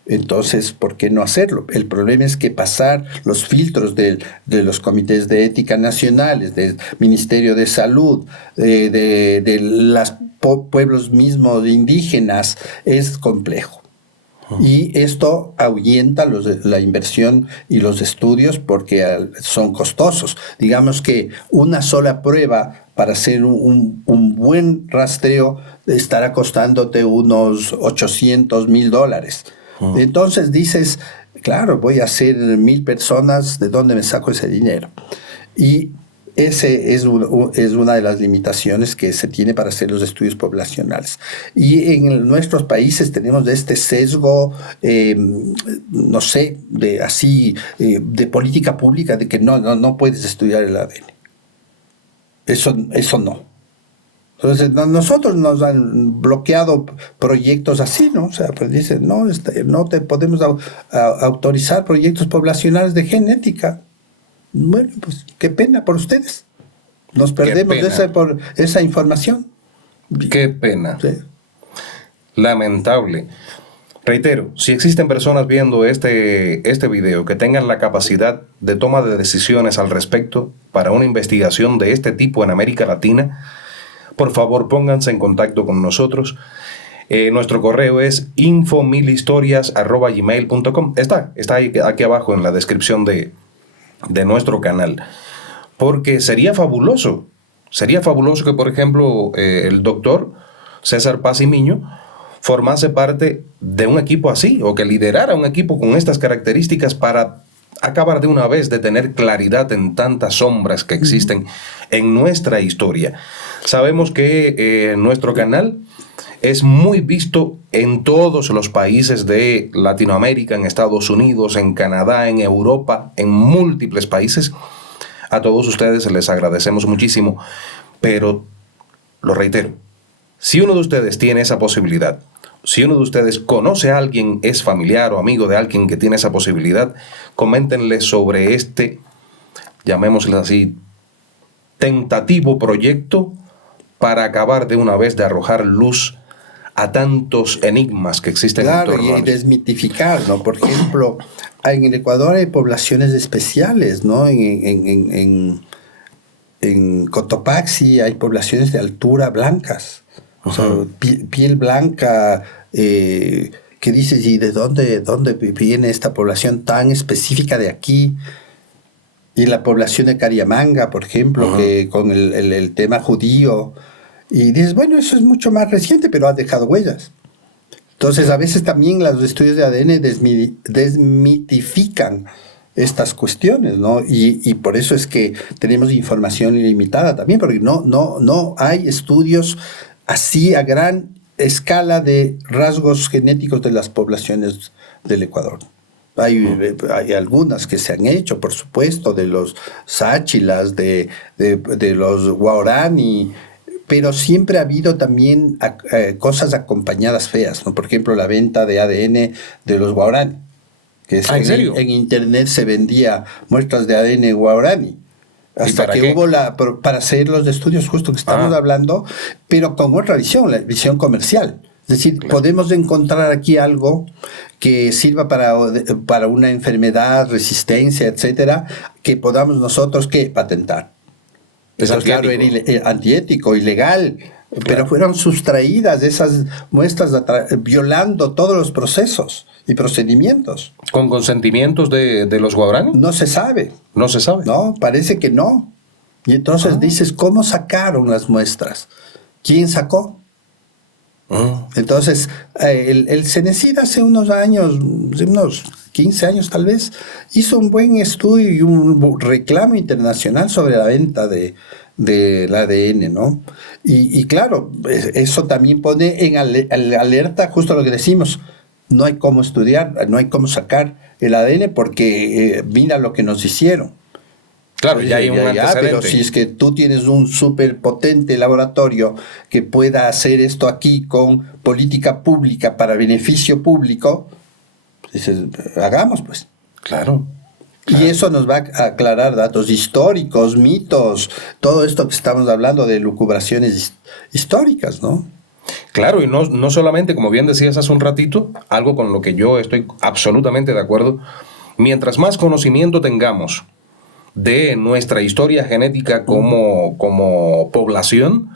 entonces, ¿por qué no hacerlo? El problema es que pasar los filtros de los comités de ética nacionales, del Ministerio de Salud, de los pueblos mismos indígenas, es complejo. Y esto ahuyenta la inversión y los estudios porque son costosos. Digamos que una sola prueba para hacer un buen rastreo estará costándote unos $800,000. Entonces dices, claro, voy a hacer 1,000 personas, ¿de dónde me saco ese dinero? Y ese es una de las limitaciones que se tiene para hacer los estudios poblacionales. Y en nuestros países tenemos este sesgo, no sé, de política pública, de que no puedes estudiar el ADN. Eso no. Entonces, nosotros nos han bloqueado proyectos así, ¿no? O sea, pues dicen, no te podemos autorizar proyectos poblacionales de genética. Bueno, pues qué pena por ustedes. Nos perdemos por esa información. Qué pena. Sí. Lamentable. Reitero, si existen personas viendo este video que tengan la capacidad de toma de decisiones al respecto para una investigación de este tipo en América Latina, por favor pónganse en contacto con nosotros. Nuestro correo es infomilhistorias@gmail.com. Está ahí, aquí abajo en la descripción de nuestro canal. Porque sería fabuloso que, por ejemplo, el doctor César Paz y Miño formase parte de un equipo así, o que liderara un equipo con estas características para acabar de una vez de tener claridad en tantas sombras que existen en nuestra historia. Sabemos que nuestro canal es muy visto en todos los países de Latinoamérica, en Estados Unidos, en Canadá, en Europa, en múltiples países. A todos ustedes les agradecemos muchísimo, pero lo reitero, si uno de ustedes tiene esa posibilidad, si uno de ustedes conoce a alguien, es familiar o amigo de alguien que tiene esa posibilidad, coméntenle sobre este, llamémosle así, tentativo proyecto para acabar de una vez de arrojar luz a tantos enigmas que existen en torno a y desmitificar, ¿no? Por ejemplo, en el Ecuador hay poblaciones especiales, ¿no? En Cotopaxi hay poblaciones de altura blancas. O sea, piel blanca, que dices, ¿y de dónde viene esta población tan específica de aquí? Y la población de Cariamanga, por ejemplo, que con el tema judío. Y dices, bueno, eso es mucho más reciente, pero ha dejado huellas. Entonces, a veces también los estudios de ADN desmitifican estas cuestiones, ¿no? Y por eso es que tenemos información ilimitada también, porque no hay estudios así a gran escala de rasgos genéticos de las poblaciones del Ecuador. Hay algunas que se han hecho, por supuesto, de los sáchilas, de los guaraní, pero siempre ha habido también cosas acompañadas feas, ¿no? Por ejemplo, la venta de ADN de los guaraní, que ¿En serio? En internet se vendía muestras de ADN guaraní. Hasta que hubo para hacer los estudios justo que estamos hablando, pero con otra visión, la visión comercial. Es decir, podemos encontrar aquí algo que sirva para una enfermedad, resistencia, etcétera, que podamos nosotros patentar. Es claro, era antiético, ilegal, pero fueron sustraídas esas muestras violando todos los procesos y procedimientos. ¿Con consentimientos de los guaraní? No se sabe. No se sabe. No, parece que no. Y entonces dices, ¿cómo sacaron las muestras? ¿Quién sacó? Entonces, el CENESID hace unos años, unos 15 años tal vez, hizo un buen estudio y un reclamo internacional sobre la venta de del ADN, ¿no? Y claro, eso también pone en alerta justo lo que decimos. No hay cómo estudiar, no hay cómo sacar el ADN porque mira lo que nos hicieron. Claro, ya hay un antecedente. Pero si es que tú tienes un súper potente laboratorio que pueda hacer esto aquí con política pública para beneficio público, dices, hagamos pues. Claro. Y eso nos va a aclarar datos históricos, mitos, todo esto que estamos hablando de lucubraciones históricas, ¿no? Claro, y no solamente, como bien decías hace un ratito, algo con lo que yo estoy absolutamente de acuerdo, mientras más conocimiento tengamos de nuestra historia genética como población,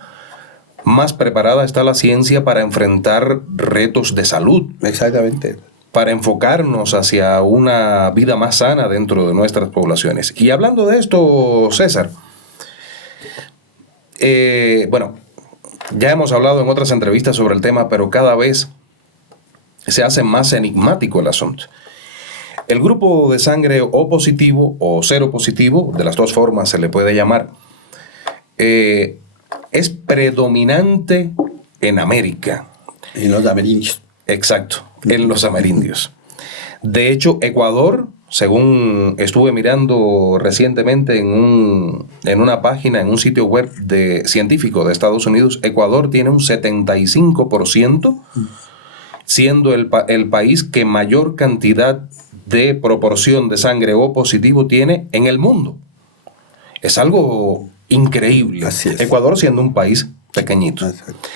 más preparada está la ciencia para enfrentar retos de salud. Exactamente. Para enfocarnos hacia una vida más sana dentro de nuestras poblaciones. Y hablando de esto, César, bueno, ya hemos hablado en otras entrevistas sobre el tema, pero cada vez se hace más enigmático el asunto. El grupo de sangre O positivo o cero positivo, de las dos formas se le puede llamar, es predominante en América. En los amerindios. Exacto, en los amerindios. De hecho, Ecuador, según estuve mirando recientemente en una página, en un sitio web científico de Estados Unidos, Ecuador tiene un 75%, siendo el país que mayor cantidad de proporción de sangre O positivo tiene en el mundo. Es algo increíble. Así es. Ecuador siendo un país pequeñito. Exacto.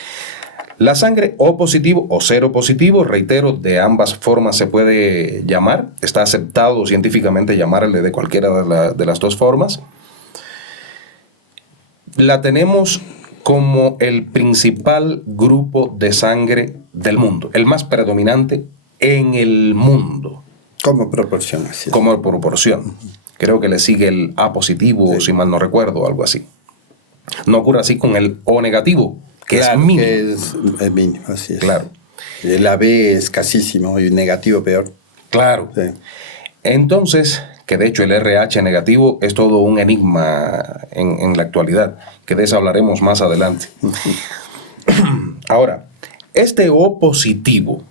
La sangre O positivo o cero positivo, reitero, de ambas formas se puede llamar. Está aceptado científicamente llamarle de cualquiera de las dos formas. La tenemos como el principal grupo de sangre del mundo, el más predominante en el mundo. Como proporción, así es. Como proporción. Creo que le sigue el A positivo, sí, si mal no recuerdo, algo así. No ocurre así con el O negativo, que claro, es mínimo. Que es mínimo, así es. Claro. El AB es escasísimo y el negativo peor. Claro. Sí. Entonces, que de hecho el RH negativo es todo un enigma en la actualidad, que de eso hablaremos más adelante. Ahora, este O positivo,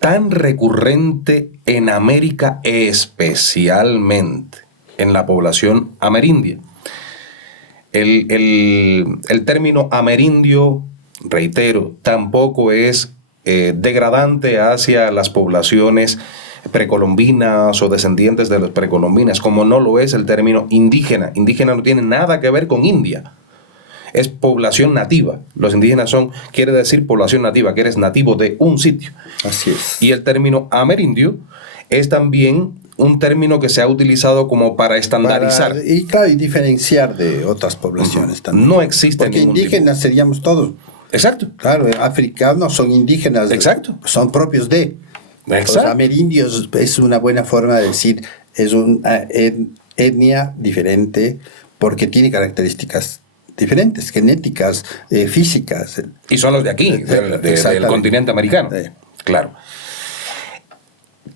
tan recurrente en América, especialmente en la población amerindia. El término amerindio, reitero, tampoco es degradante hacia las poblaciones precolombinas o descendientes de los precolombinas, como no lo es el término indígena. Indígena no tiene nada que ver con India. Es población nativa. Los indígenas quiere decir población nativa, que eres nativo de un sitio. Así es. Y el término amerindio es también un término que se ha utilizado como para estandarizar. Y claro, y diferenciar de otras poblaciones también. No existe porque ningún indígenas tipo. Seríamos todos. Exacto. Claro, africanos son indígenas. Exacto. Son propios de. Exacto. Los amerindios es una buena forma de decir, es una etnia diferente porque tiene características diferentes, genéticas, físicas. Y son los de aquí, del continente americano. Claro.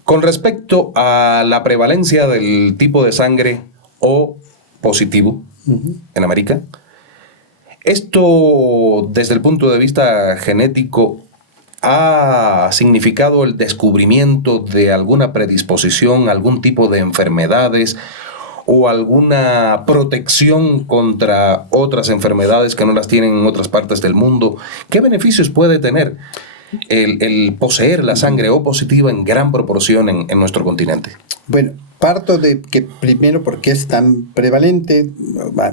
Con respecto a la prevalencia del tipo de sangre O positivo en América, esto desde el punto de vista genético ha significado el descubrimiento de alguna predisposición, algún tipo de enfermedades o alguna protección contra otras enfermedades que no las tienen en otras partes del mundo. ¿Qué beneficios puede tener el poseer la sangre O positiva en gran proporción en nuestro continente? Bueno, parto de que primero, porque es tan prevalente,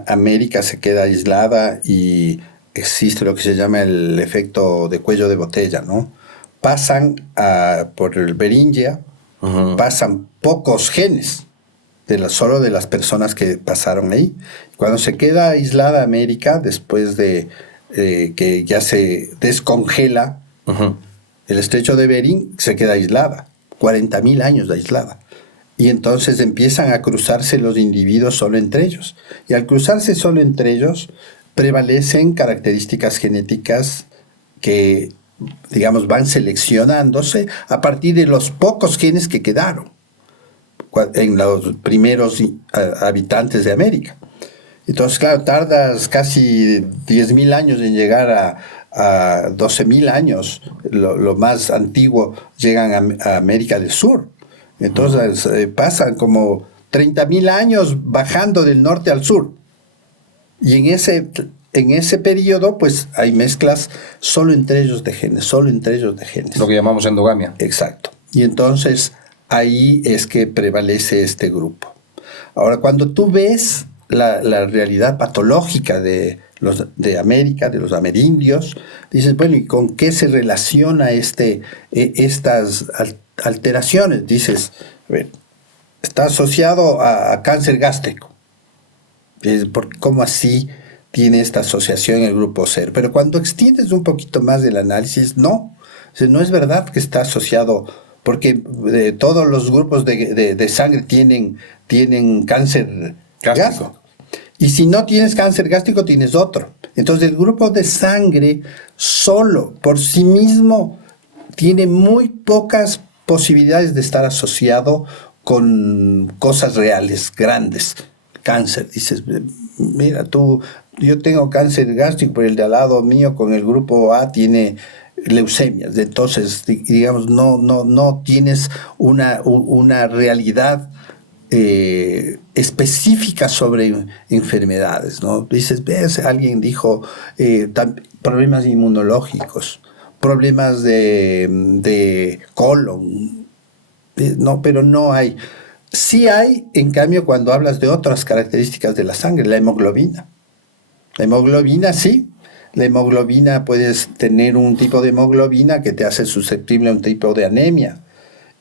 América se queda aislada y existe lo que se llama el efecto de cuello de botella, ¿no? Pasan por el Beringia, pasan pocos genes, solo de las personas que pasaron ahí. Cuando se queda aislada América, después de que ya se descongela el estrecho de Bering, se queda aislada, 40.000 años de aislada. Y entonces empiezan a cruzarse los individuos solo entre ellos. Y al cruzarse solo entre ellos, prevalecen características genéticas que, digamos, van seleccionándose a partir de los pocos genes que quedaron en los primeros habitantes de América. Entonces, claro, tardas casi 10.000 años en llegar a 12.000 años. Lo más antiguo llegan a América del Sur. Entonces, pasan como 30.000 años bajando del norte al sur. Y en ese periodo, pues hay mezclas solo entre ellos de genes, solo entre ellos de genes. Lo que llamamos endogamia. Exacto. Y entonces ahí es que prevalece este grupo. Ahora, cuando tú ves la realidad patológica de América, de los amerindios, dices, bueno, ¿y con qué se relaciona estas alteraciones? Dices, a ver, está asociado a cáncer gástrico. ¿Cómo así tiene esta asociación el grupo 0? Pero cuando extiendes un poquito más del análisis, no. O sea, no es verdad que está asociado, porque todos los grupos de sangre tienen cáncer gástrico. Y si no tienes cáncer gástrico, tienes otro. Entonces, el grupo de sangre solo, por sí mismo, tiene muy pocas posibilidades de estar asociado con cosas reales, grandes. Cáncer, dices, mira, yo tengo cáncer gástrico, pero el de al lado mío con el grupo A tiene leucemias. Entonces, digamos, no tienes una realidad específica sobre enfermedades, ¿no? Dices, ves, alguien dijo problemas inmunológicos, problemas de colon, no, pero no hay. Sí hay, en cambio, cuando hablas de otras características de la sangre, la hemoglobina. La hemoglobina, sí. La hemoglobina, puedes tener un tipo de hemoglobina que te hace susceptible a un tipo de anemia.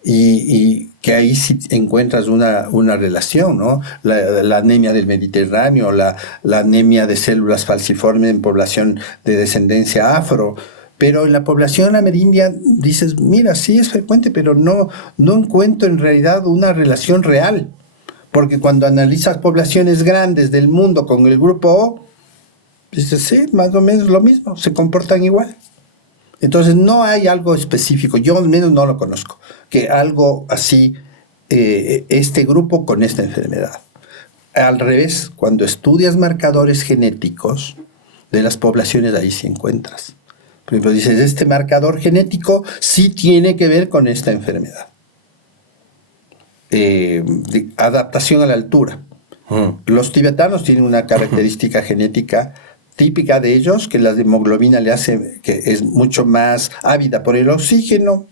Y que ahí sí encuentras una relación, ¿no? La anemia del Mediterráneo, la anemia de células falciformes en población de descendencia afro. Pero en la población amerindia dices, mira, sí es frecuente, pero no encuentro en realidad una relación real. Porque cuando analizas poblaciones grandes del mundo con el grupo O, dices, sí, más o menos lo mismo, se comportan igual. Entonces no hay algo específico, yo al menos no lo conozco, que algo así, este grupo con esta enfermedad. Al revés, cuando estudias marcadores genéticos de las poblaciones, ahí sí encuentras. Por ejemplo, dices, este marcador genético sí tiene que ver con esta enfermedad. Adaptación a la altura. Los tibetanos tienen una característica genética típica de ellos, que la hemoglobina le hace que es mucho más ávida por el oxígeno.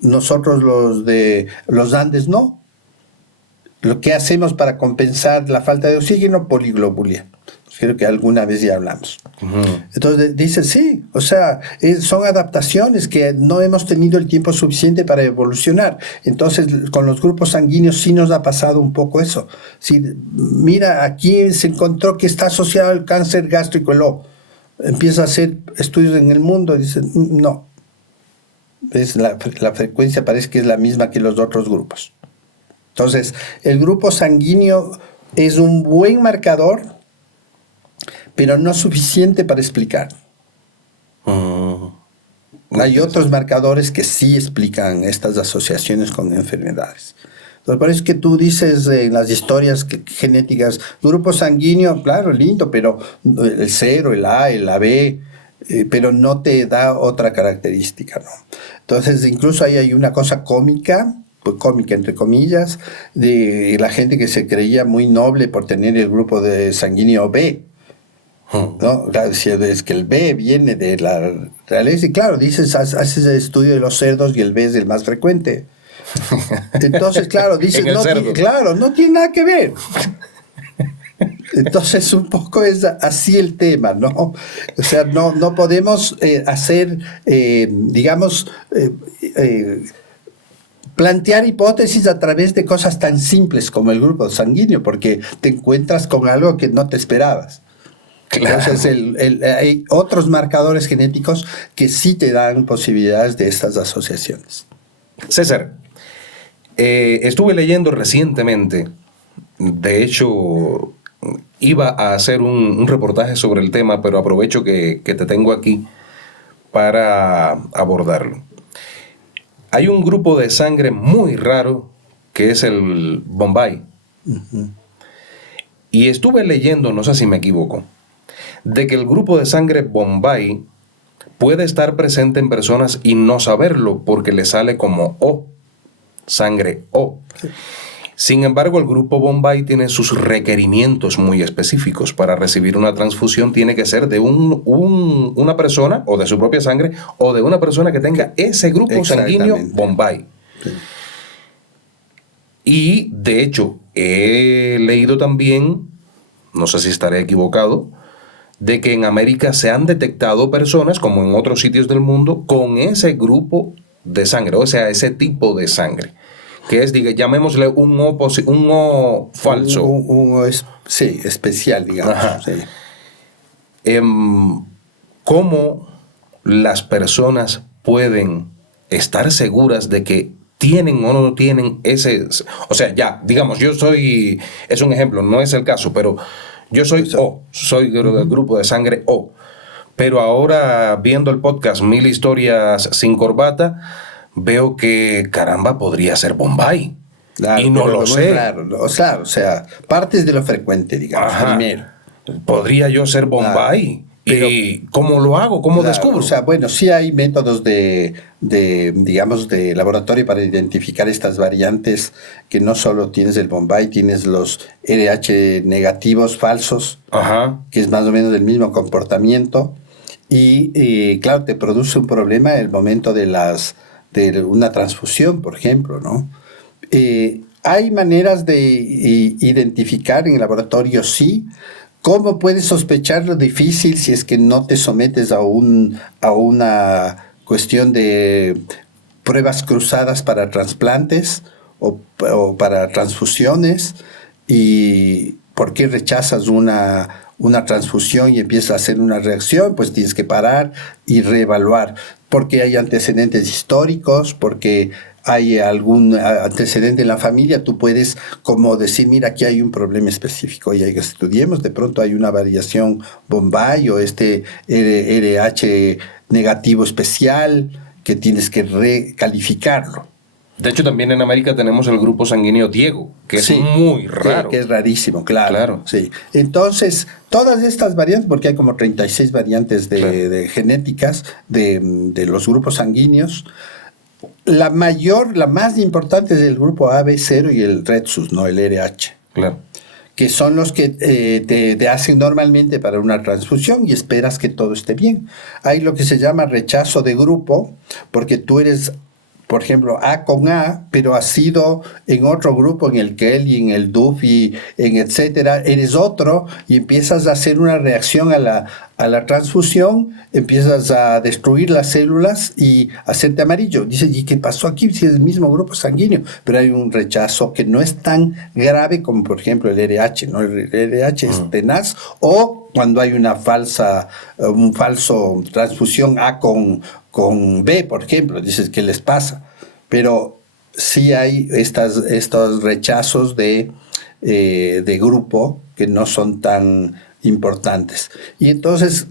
Nosotros los de los Andes no. Lo que hacemos para compensar la falta de oxígeno, poliglobulia. Creo que alguna vez ya hablamos. Entonces dice, sí, o sea, son adaptaciones que no hemos tenido el tiempo suficiente para evolucionar. Entonces, con los grupos sanguíneos sí nos ha pasado un poco eso. Sí, mira, aquí se encontró que está asociado al cáncer gástrico, empieza a hacer estudios en el mundo y dicen, no. La frecuencia parece que es la misma que los otros grupos. Entonces, el grupo sanguíneo es un buen marcador, pero no suficiente para explicar. Hay otros marcadores que sí explican estas asociaciones con enfermedades. Entonces, por eso que tú dices en las historias genéticas, grupo sanguíneo, claro, lindo, pero el 0, el A, el AB, pero no te da otra característica, ¿no? Entonces, incluso ahí hay una cosa cómica, pues cómica entre comillas, de la gente que se creía muy noble por tener el grupo de sanguíneo B. ¿No? Es que el B viene de la realeza y claro, dices, haces el estudio de los cerdos y el B es el más frecuente. Entonces, claro, dices, no tiene nada que ver. Entonces, un poco es así el tema, ¿no? O sea, no podemos hacer, plantear hipótesis a través de cosas tan simples como el grupo sanguíneo, porque te encuentras con algo que no te esperabas. Claro. Entonces, hay otros marcadores genéticos que sí te dan posibilidades de estas asociaciones. César, estuve leyendo recientemente, de hecho, iba a hacer un reportaje sobre el tema, pero aprovecho que te tengo aquí para abordarlo. Hay un grupo de sangre muy raro que es el Bombay. Uh-huh. Y estuve leyendo, no sé si me equivoco, de que el grupo de sangre Bombay puede estar presente en personas y no saberlo porque le sale como O, sangre O. Sin embargo, el grupo Bombay tiene sus requerimientos muy específicos. Para recibir una transfusión tiene que ser de una persona o de su propia sangre o de una persona que tenga ese grupo sanguíneo Bombay. Sí. Y de hecho, he leído también, no sé si estaré equivocado, de que en América se han detectado personas, como en otros sitios del mundo, con ese grupo de sangre, o sea, ese tipo de sangre. Que es, llamémosle un O falso. Sí, especial, digamos. Sí. ¿Cómo las personas pueden estar seguras de que tienen o no tienen ese? O sea, ya, digamos, yo soy, es un ejemplo, no es el caso, pero yo soy O, soy del grupo de sangre O. Pero ahora, viendo el podcast 1000 historias sin corbata, veo que, caramba, podría ser Bombay. Claro, y no lo sé. Claro, o sea, partes de lo frecuente, digamos, primero. Podría yo ser Bombay. Pero, ¿y cómo lo hago? ¿Cómo descubro? O sea, bueno, sí hay métodos digamos, de laboratorio para identificar estas variantes, que no solo tienes el Bombay, tienes los RH negativos falsos, que es más o menos del mismo comportamiento. Y claro, te produce un problema el momento de una transfusión, por ejemplo, ¿no? Hay maneras de identificar en el laboratorio, sí. ¿Cómo puedes sospechar lo difícil si es que no te sometes a una cuestión de pruebas cruzadas para trasplantes o para transfusiones? ¿Y por qué rechazas una transfusión y empiezas a hacer una reacción? Pues tienes que parar y reevaluar. Porque hay antecedentes históricos, porque hay algún antecedente en la familia, tú puedes como decir, mira, aquí hay un problema específico y estudiemos, de pronto hay una variación Bombay o este RH negativo especial que tienes que recalificarlo. De hecho, también en América tenemos el grupo sanguíneo Diego, que es muy raro. Que es rarísimo, claro. Sí. Entonces, todas estas variantes, porque hay como 36 variantes de genéticas de los grupos sanguíneos. La más importante es el grupo AB0 y el Rhesus, no el RH. Claro. Que son los que te hacen normalmente para una transfusión y esperas que todo esté bien. Hay lo que se llama rechazo de grupo, porque tú eres, por ejemplo, A con A, pero has sido en otro grupo, en el Kelly, en el DUF y en etcétera, eres otro y empiezas a hacer una reacción a la transfusión, empiezas a destruir las células y hacerte amarillo. Dices, ¿y qué pasó aquí? Si es el mismo grupo sanguíneo, pero hay un rechazo que no es tan grave como, por ejemplo, el RH, ¿no? El RH es tenaz, o cuando hay un falso transfusión A con B, por ejemplo, dices, ¿qué les pasa? Pero sí hay estos rechazos de grupo que no son tan importantes. Y entonces,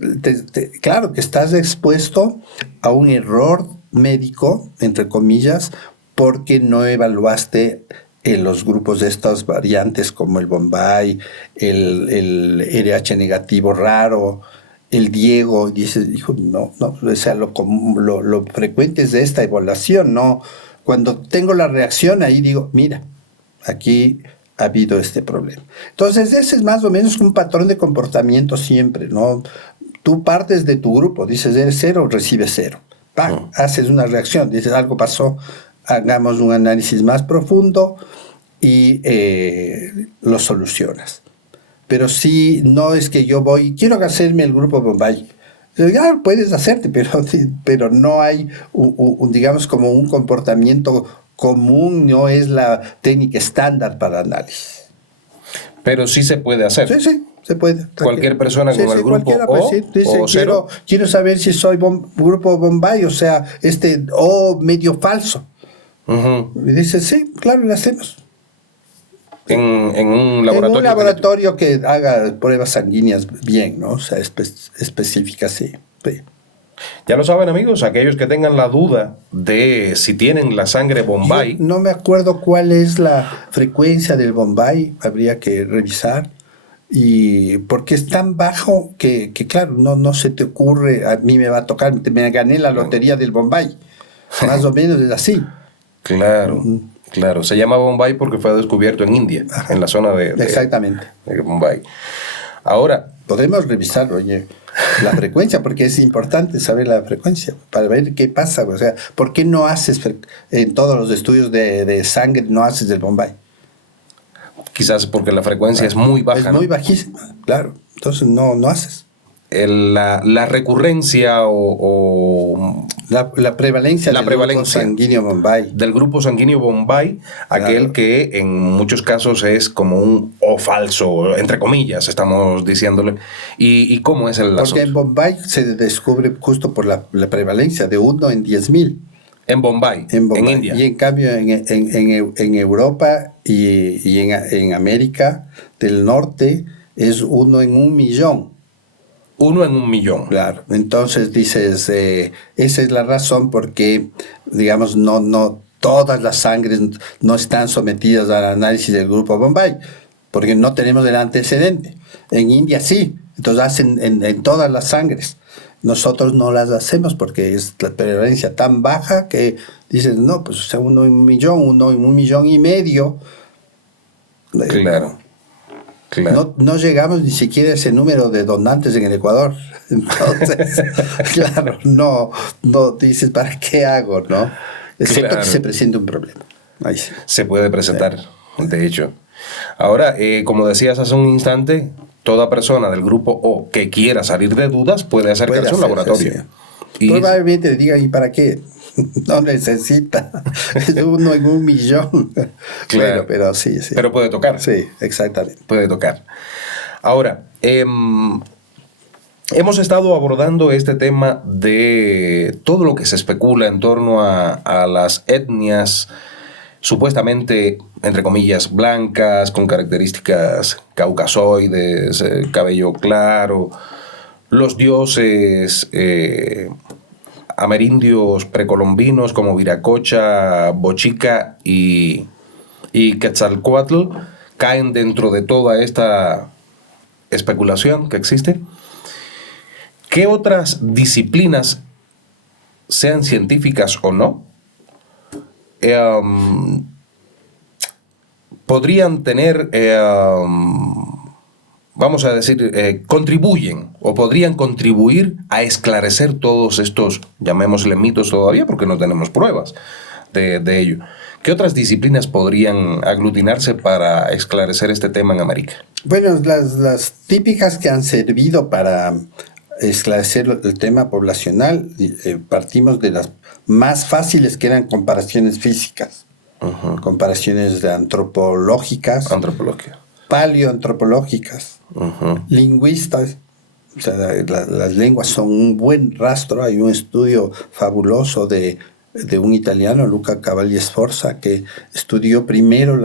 claro que estás expuesto a un error médico, entre comillas, porque no evaluaste los grupos de estas variantes como el Bombay, el RH negativo raro, el Diego. Dices, hijo, no, o sea, lo frecuente es de esta evaluación, ¿no? Cuando tengo la reacción, ahí digo, mira, aquí ha habido este problema. Entonces, ese es más o menos un patrón de comportamiento siempre, ¿no? Tú partes de tu grupo, dices, eres 0, recibes 0. Haces una reacción, dices, algo pasó, hagamos un análisis más profundo y lo solucionas. Pero sí, no es que yo quiero hacerme el grupo Bombay. Ya puedes hacerte, pero no hay, digamos, como un comportamiento común, no es la técnica estándar para análisis. Pero sí se puede hacer. Sí, se puede. Cualquier persona con el grupo O, dice, o cero. Quiero saber si soy grupo Bombay, o sea, O medio falso. Y dice, sí, claro, lo hacemos. En un laboratorio. En un laboratorio que haga pruebas sanguíneas bien, ¿no? O sea, específicas, sí. Ya lo saben, amigos, aquellos que tengan la duda de si tienen la sangre Bombay. Yo no me acuerdo cuál es la frecuencia del Bombay, habría que revisar. Y porque es tan bajo que claro, no se te ocurre, a mí me va a tocar, me gané la lotería del Bombay. Más o menos es así. Claro, claro. Se llama Bombay porque fue descubierto en India, en la zona Exactamente. de Bombay. Ahora, podemos revisar, oye, la frecuencia, porque es importante saber la frecuencia para ver qué pasa. O sea, ¿por qué no haces en todos los estudios de sangre, no haces del Bombay? quizás porque la frecuencia es muy baja. Es muy bajísima, claro. Entonces no haces. La recurrencia o la prevalencia la del prevalencia grupo sanguíneo Bombay. Del grupo sanguíneo Bombay, claro. Aquel que en muchos casos es como un O falso, entre comillas, estamos diciéndole. ¿Y cómo es el asunto? Porque en Bombay se descubre justo por la prevalencia de 1 en 10.000. En Bombay, en India. Y en cambio en Europa y en América del Norte es 1 en 1.000.000. 1 en 1.000.000. Claro, entonces dices, esa es la razón porque, digamos, no todas las sangres no están sometidas al análisis del grupo Bombay, porque no tenemos el antecedente. En India sí, entonces hacen en todas las sangres. Nosotros no las hacemos porque es la prevalencia tan baja que dices, no, pues o sea, 1 en 1.000.000, 1 en 1,5 millones. Claro. Claro. No llegamos ni siquiera a ese número de donantes en el Ecuador. Entonces, claro, no dices, ¿para qué hago? ¿No? Excepto que se presente un problema. Ahí sí. Se puede presentar, de hecho. Ahora, como decías hace un instante, toda persona del grupo O que quiera salir de dudas puede acercarse a un laboratorio. Sí. Y probablemente le digan, ¿y para qué? No necesita. Es 1 en 1,000,000. Claro, pero sí. Pero puede tocar. Sí, exactamente. Puede tocar. Ahora, hemos estado abordando este tema de todo lo que se especula en torno a las etnias supuestamente, entre comillas, blancas, con características caucasoides, cabello claro, los dioses amerindios precolombinos como Viracocha, Bochica y Quetzalcóatl caen dentro de toda esta especulación que existe. ¿Qué otras disciplinas, sean científicas o no, podrían tener, vamos a decir, contribuyen o podrían contribuir a esclarecer todos estos, llamémosle mitos todavía, porque no tenemos pruebas de ello? ¿Qué otras disciplinas podrían aglutinarse para esclarecer este tema en América? Bueno, las típicas que han servido para esclarecer el tema poblacional, partimos de las más fáciles, que eran comparaciones físicas, comparaciones antropológicas, paleoantropológicas, lingüistas. O sea, las lenguas son un buen rastro. Hay un estudio fabuloso de un italiano, Luca Cavalli Sforza, que estudió primero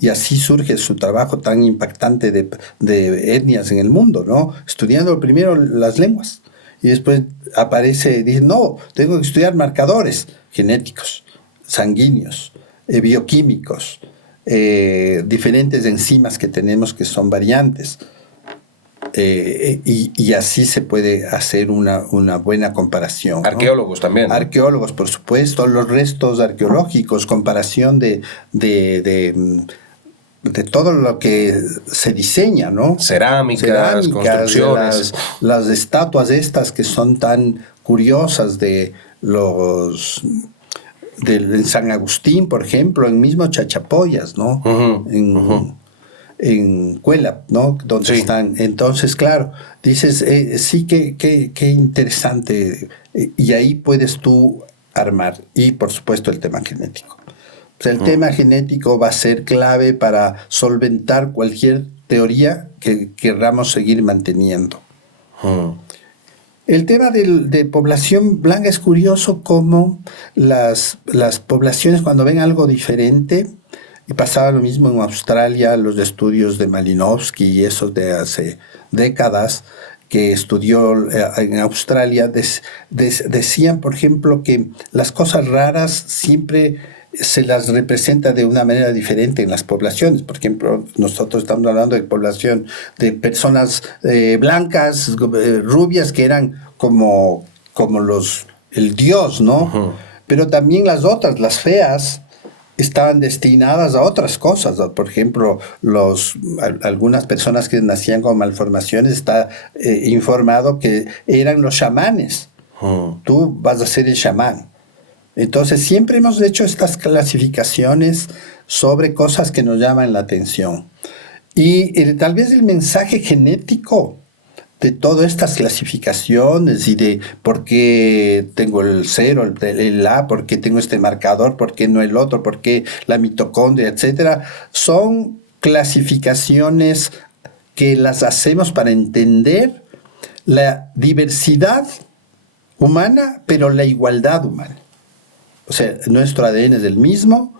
y así surge su trabajo tan impactante de etnias en el mundo, ¿no? Estudiando primero las lenguas y después dice, no, tengo que estudiar marcadores genéticos, sanguíneos, bioquímicos, diferentes enzimas que tenemos que son variantes. Y así se puede hacer una buena comparación, ¿no? Arqueólogos también, ¿no? Arqueólogos, por supuesto, los restos arqueológicos, comparación de todo lo que se diseña, ¿no? Cerámicas, construcciones. Las estatuas estas que son tan curiosas de San Agustín, por ejemplo, en mismo Chachapoyas, ¿no? En Cuela, ¿no? Donde están. Entonces, claro, dices, sí, qué interesante. Y ahí puedes tú armar. Y, por supuesto, el tema genético. O sea, el tema genético va a ser clave para solventar cualquier teoría que querramos seguir manteniendo. El tema de población blanca es curioso cómo las poblaciones, cuando ven algo diferente, y pasaba lo mismo en Australia, los estudios de Malinowski y esos de hace décadas, que estudió en Australia, decían, por ejemplo, que las cosas raras siempre se las representa de una manera diferente en las poblaciones. Por ejemplo, nosotros estamos hablando de población de personas blancas, rubias, que eran como el dios, ¿no? Ujú. Pero también las otras, las feas, estaban destinadas a otras cosas, ¿no? Por ejemplo, algunas personas que nacían con malformaciones, está informado que eran los chamanes. Tú vas a ser el chamán. Entonces siempre hemos hecho estas clasificaciones sobre cosas que nos llaman la atención. Y tal vez el mensaje genético de todas estas clasificaciones y de por qué tengo el 0, el A, por qué tengo este marcador, por qué no el otro, por qué la mitocondria, etcétera, son clasificaciones que las hacemos para entender la diversidad humana, pero la igualdad humana. O sea, nuestro ADN es el mismo,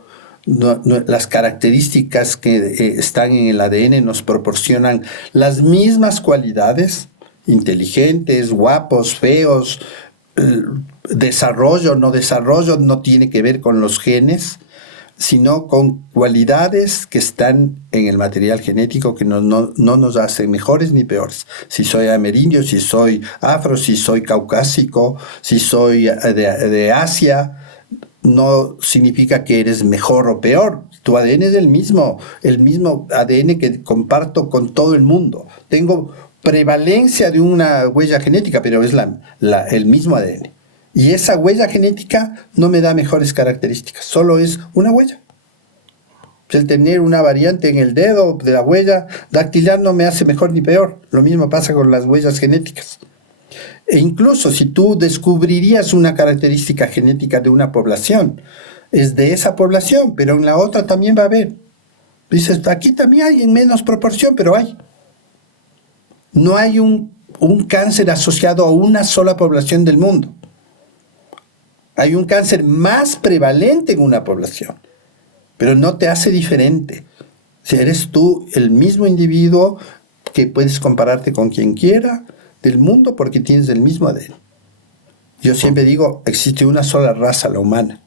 las características que están en el ADN nos proporcionan las mismas cualidades, inteligentes, guapos, feos, desarrollo, no tiene que ver con los genes, sino con cualidades que están en el material genético que no nos hacen mejores ni peores. Si soy amerindio, si soy afro, si soy caucásico, si soy de Asia, no significa que eres mejor o peor. Tu ADN es el mismo ADN que comparto con todo el mundo. Tengo prevalencia de una huella genética, pero es el mismo ADN. Y esa huella genética no me da mejores características, solo es una huella. El tener una variante en el dedo de la huella dactilar no me hace mejor ni peor. Lo mismo pasa con las huellas genéticas. E incluso si tú descubrirías una característica genética de una población, es de esa población, pero en la otra también va a haber. Dices, aquí también hay en menos proporción, pero hay. No hay un cáncer asociado a una sola población del mundo. Hay un cáncer más prevalente en una población, pero no te hace diferente. Si eres tú el mismo individuo que puedes compararte con quien quiera del mundo porque tienes el mismo ADN. Yo siempre digo, existe una sola raza, la humana.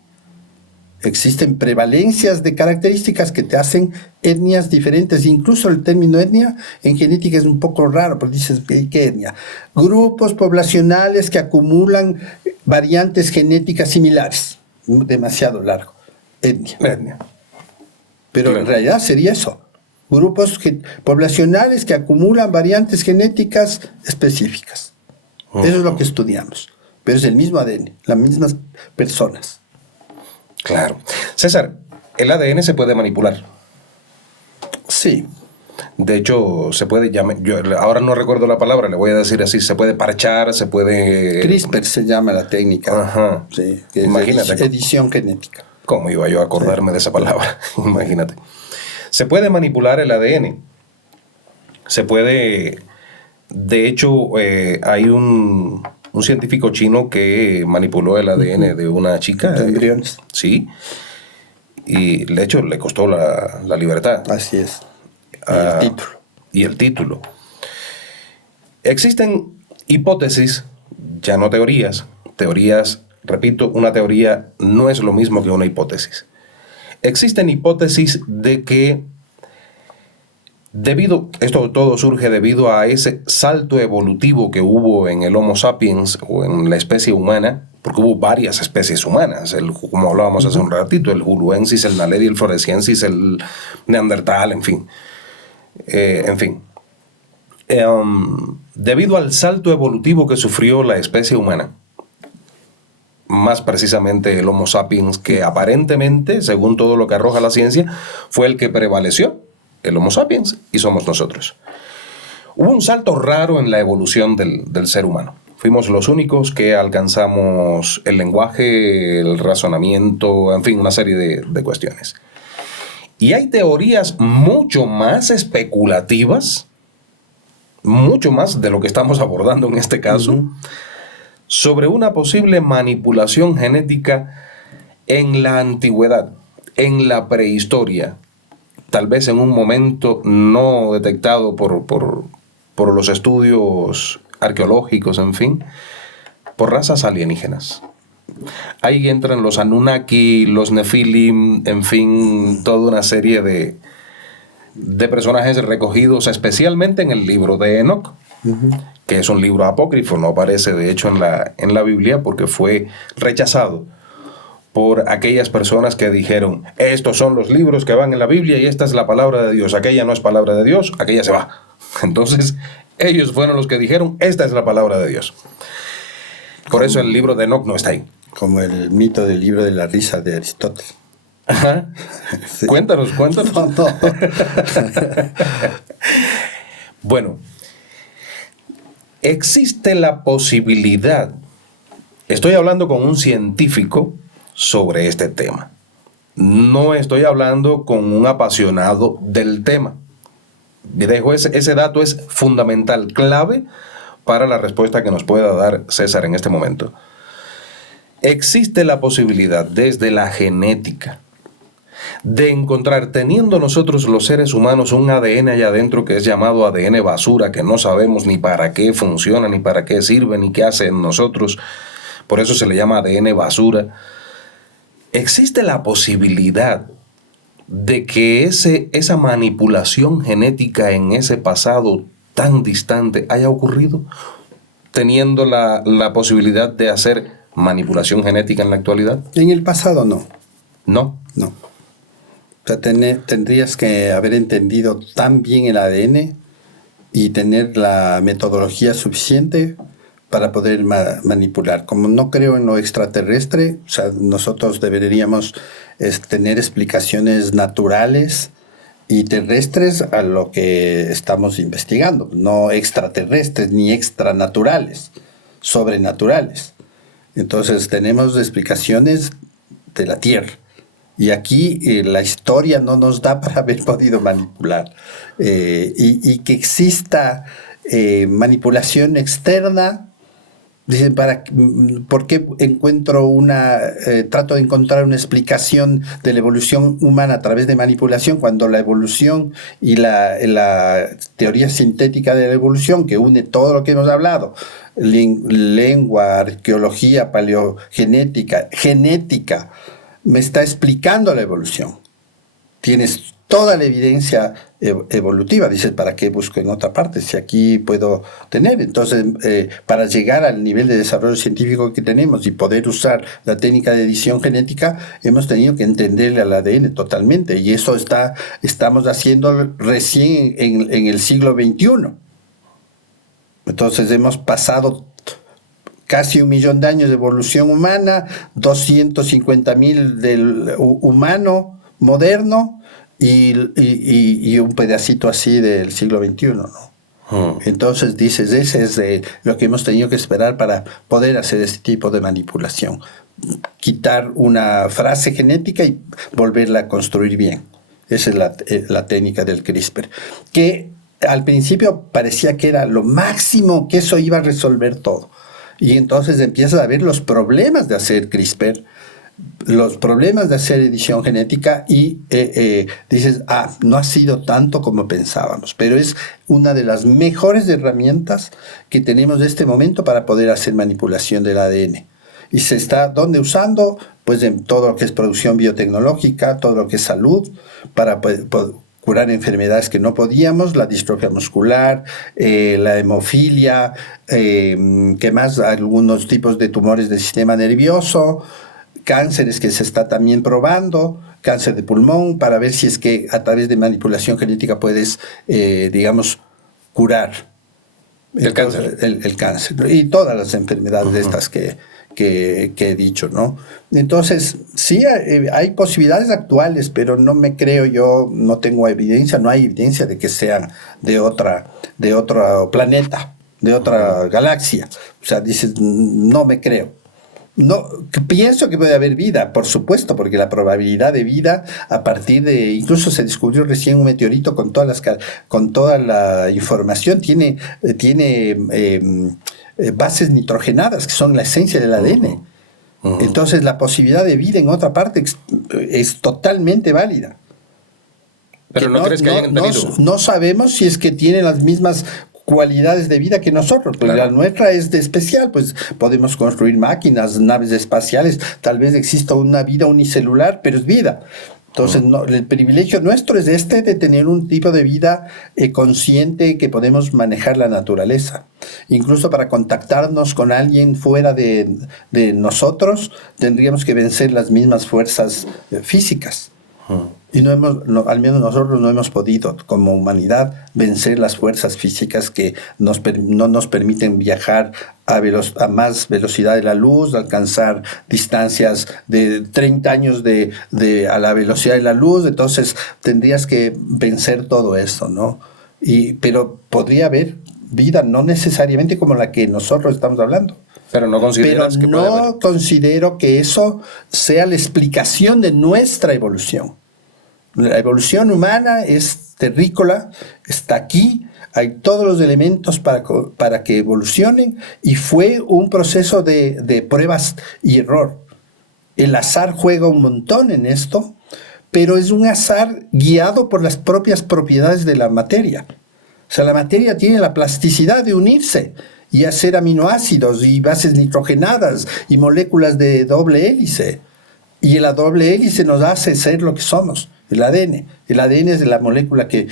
Existen prevalencias de características que te hacen etnias diferentes. Incluso el término etnia en genética es un poco raro, porque dices, ¿qué etnia? Grupos poblacionales que acumulan variantes genéticas similares. Demasiado largo. Etnia. Pero en realidad sería eso. Grupos poblacionales que acumulan variantes genéticas específicas. Eso es lo que estudiamos. Pero es el mismo ADN, las mismas personas. Claro. César, ¿el ADN se puede manipular? Sí. De hecho, se puede llamar, yo ahora no recuerdo la palabra, le voy a decir así, se puede parchar, se puede... CRISPR se llama la técnica. Ajá. Sí, que Imagínate. es edición genética. ¿Cómo iba yo a acordarme de esa palabra? Imagínate. Se puede manipular el ADN. Se puede... De hecho, hay un científico chino que manipuló el ADN de una chica. De embriones. Sí. Y de hecho le costó la libertad. Así es. Y el título. Y el título. Existen hipótesis, ya no teorías. Teorías, repito, una teoría no es lo mismo que una hipótesis. Existen hipótesis de que esto todo surge debido a ese salto evolutivo que hubo en el Homo sapiens o en la especie humana, porque hubo varias especies humanas, como hablábamos hace un ratito, el Hulluensis, el Naledi, el Floresiensis, el Neandertal, en fin. Debido al salto evolutivo que sufrió la especie humana, más precisamente el Homo sapiens, que aparentemente, según todo lo que arroja la ciencia, fue el que prevaleció, el Homo sapiens, y somos nosotros. Hubo un salto raro en la evolución del ser humano. Fuimos los únicos que alcanzamos el lenguaje, el razonamiento, en fin, una serie de cuestiones. Y hay teorías mucho más especulativas, mucho más de lo que estamos abordando en este caso, sobre una posible manipulación genética en la antigüedad, en la prehistoria, tal vez en un momento no detectado por los estudios arqueológicos, en fin, por razas alienígenas. Ahí entran los Anunnaki, los Nefilim, en fin, toda una serie de personajes recogidos especialmente en el libro de Enoc, que es un libro apócrifo, no aparece de hecho en la Biblia porque fue rechazado por aquellas personas que dijeron, estos son los libros que van en la Biblia y esta es la palabra de Dios, aquella no es palabra de Dios, aquella se va. Entonces, ellos fueron los que dijeron, esta es la palabra de Dios. Por eso el libro de Enoc no está ahí. Como el mito del libro de la risa de Aristóteles. Ajá. Sí. Cuéntanos. No. Bueno, existe la posibilidad, estoy hablando con un científico sobre este tema, no estoy hablando con un apasionado del tema. Dejo ese dato, es fundamental, clave para la respuesta que nos pueda dar César en este momento. Existe la posibilidad desde la genética de encontrar, teniendo nosotros los seres humanos un ADN allá adentro que es llamado ADN basura, que no sabemos ni para qué funciona, ni para qué sirve, ni qué hace en nosotros, por eso se le llama ADN basura. Existe la posibilidad de que esa manipulación genética en ese pasado tan distante haya ocurrido, teniendo la posibilidad de hacer manipulación genética en la actualidad. En el pasado no. ¿No? No. O sea, tendrías que haber entendido tan bien el ADN y tener la metodología suficiente para poder manipular. Como no creo en lo extraterrestre, o sea, nosotros deberíamos tener explicaciones naturales y terrestres a lo que estamos investigando, no extraterrestres ni extranaturales, sobrenaturales. Entonces tenemos explicaciones de la Tierra. Y aquí la historia no nos da para haber podido manipular. Y que exista manipulación externa. Dicen, ¿por qué trato de encontrar una explicación de la evolución humana a través de manipulación cuando la evolución y la teoría sintética de la evolución, que une todo lo que hemos hablado, lengua, arqueología, paleogenética, genética, me está explicando la evolución? Tienes toda la evidencia evolutiva. Dices, ¿para qué busco en otra parte si aquí puedo tener? Entonces, para llegar al nivel de desarrollo científico que tenemos y poder usar la técnica de edición genética, hemos tenido que entenderle al ADN totalmente, y eso estamos haciendo recién en el siglo XXI. Entonces hemos pasado casi 1 millón de años de evolución humana, 250.000 del humano moderno, y un pedacito así del siglo XXI, ¿no? Entonces dices, ese es lo que hemos tenido que esperar para poder hacer este tipo de manipulación. Quitar una frase genética y volverla a construir bien. Esa es la técnica del CRISPR. Que al principio parecía que era lo máximo, que eso iba a resolver todo. Y entonces empiezas a ver los problemas de hacer CRISPR, los problemas de hacer edición genética, y dices, no ha sido tanto como pensábamos, pero es una de las mejores herramientas que tenemos en este momento para poder hacer manipulación del ADN. Y se está, ¿dónde usando? Pues en todo lo que es producción biotecnológica, todo lo que es salud, para curar enfermedades que no podíamos, la distrofia muscular, la hemofilia, ¿qué más? Algunos tipos de tumores del sistema nervioso, cánceres que se está también probando, cáncer de pulmón, para ver si es que a través de manipulación genética puedes, curar el cáncer y todas las enfermedades de estas que he dicho, ¿no? Entonces, sí, hay posibilidades actuales, pero no me creo yo, no tengo evidencia, no hay evidencia de que sean de otro planeta, de otra galaxia. O sea, dices, no me creo. No, pienso que puede haber vida, por supuesto, porque la probabilidad de vida a partir de, incluso se descubrió recién un meteorito con toda la información, tiene bases nitrogenadas, que son la esencia del ADN. Entonces la posibilidad de vida en otra parte es totalmente válida. Pero no crees que hayan tenido. No sabemos si es que tiene las mismas cualidades de vida que nosotros, pues Claro. la nuestra es de especial, pues podemos construir máquinas, naves espaciales, tal vez exista una vida unicelular, pero es vida. Entonces, no, el privilegio nuestro es de tener un tipo de vida consciente que podemos manejar la naturaleza. Incluso para contactarnos con alguien fuera de nosotros, tendríamos que vencer las mismas fuerzas físicas. Y al menos nosotros no hemos podido, como humanidad, vencer las fuerzas físicas que no nos permiten viajar a más velocidad de la luz, alcanzar distancias de 30 años a la velocidad de la luz. Entonces tendrías que vencer todo esto, ¿no? Pero podría haber vida, no necesariamente como la que nosotros estamos hablando. Pero no consideras Pero que puede haber. no considero que eso sea la explicación de nuestra evolución. La evolución humana es terrícola, está aquí, hay todos los elementos para que evolucionen, y fue un proceso de pruebas y error. El azar juega un montón en esto, pero es un azar guiado por las propias propiedades de la materia. O sea, la materia tiene la plasticidad de unirse y hacer aminoácidos y bases nitrogenadas y moléculas de doble hélice. Y la doble hélice nos hace ser lo que somos, el ADN. El ADN es la molécula que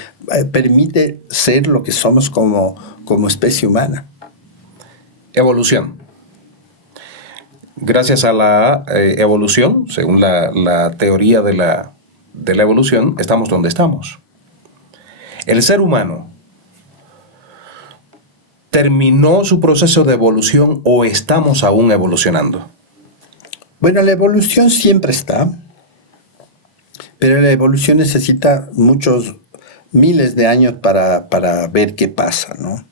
permite ser lo que somos como especie humana. Evolución. Gracias a la evolución, según la teoría de la evolución, estamos donde estamos. El ser humano terminó su proceso de evolución o estamos aún evolucionando. Bueno, la evolución siempre está, pero la evolución necesita muchos miles de años para ver qué pasa, ¿no?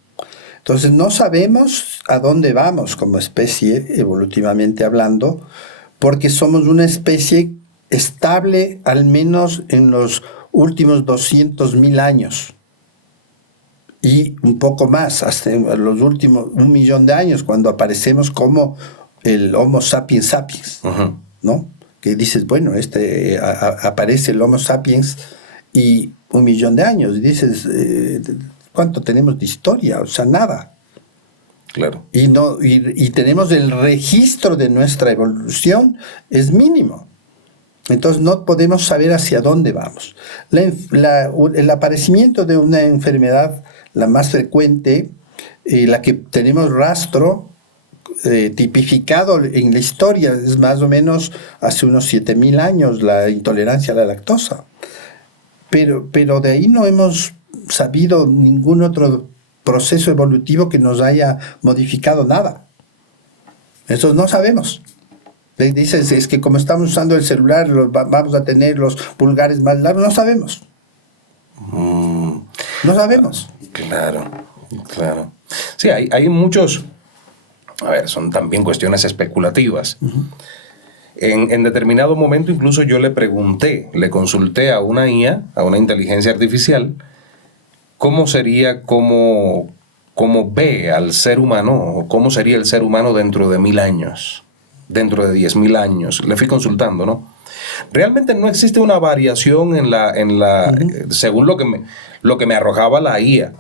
Entonces no sabemos a dónde vamos como especie, evolutivamente hablando, porque somos una especie estable al menos en los últimos 200.000 años. Y un poco más, hasta los últimos 1.000.000 de años, cuando aparecemos como el Homo sapiens sapiens, ¿no? Que dices, bueno, aparece el Homo sapiens y 1.000.000 de años, y dices, ¿cuánto tenemos de historia? O sea, nada. Claro. Y tenemos el registro de nuestra evolución, es mínimo. Entonces no podemos saber hacia dónde vamos. El aparecimiento de una enfermedad, la más frecuente, la que tenemos rastro, tipificado en la historia, es más o menos hace unos 7.000 años, la intolerancia a la lactosa. Pero de ahí no hemos sabido ningún otro proceso evolutivo que nos haya modificado nada. Eso no sabemos. Dices, es que como estamos usando el celular, vamos a tener los pulgares más largos. No sabemos. No sabemos. Claro, claro. Sí, hay muchos... A ver, son también cuestiones especulativas. En determinado momento incluso yo le consulté a una IA, a una inteligencia artificial, cómo sería, cómo ve al ser humano, o cómo sería el ser humano dentro de 1.000 años, dentro de 10.000 años. Le fui consultando, ¿no? Realmente no existe una variación en la según lo que me arrojaba la IA.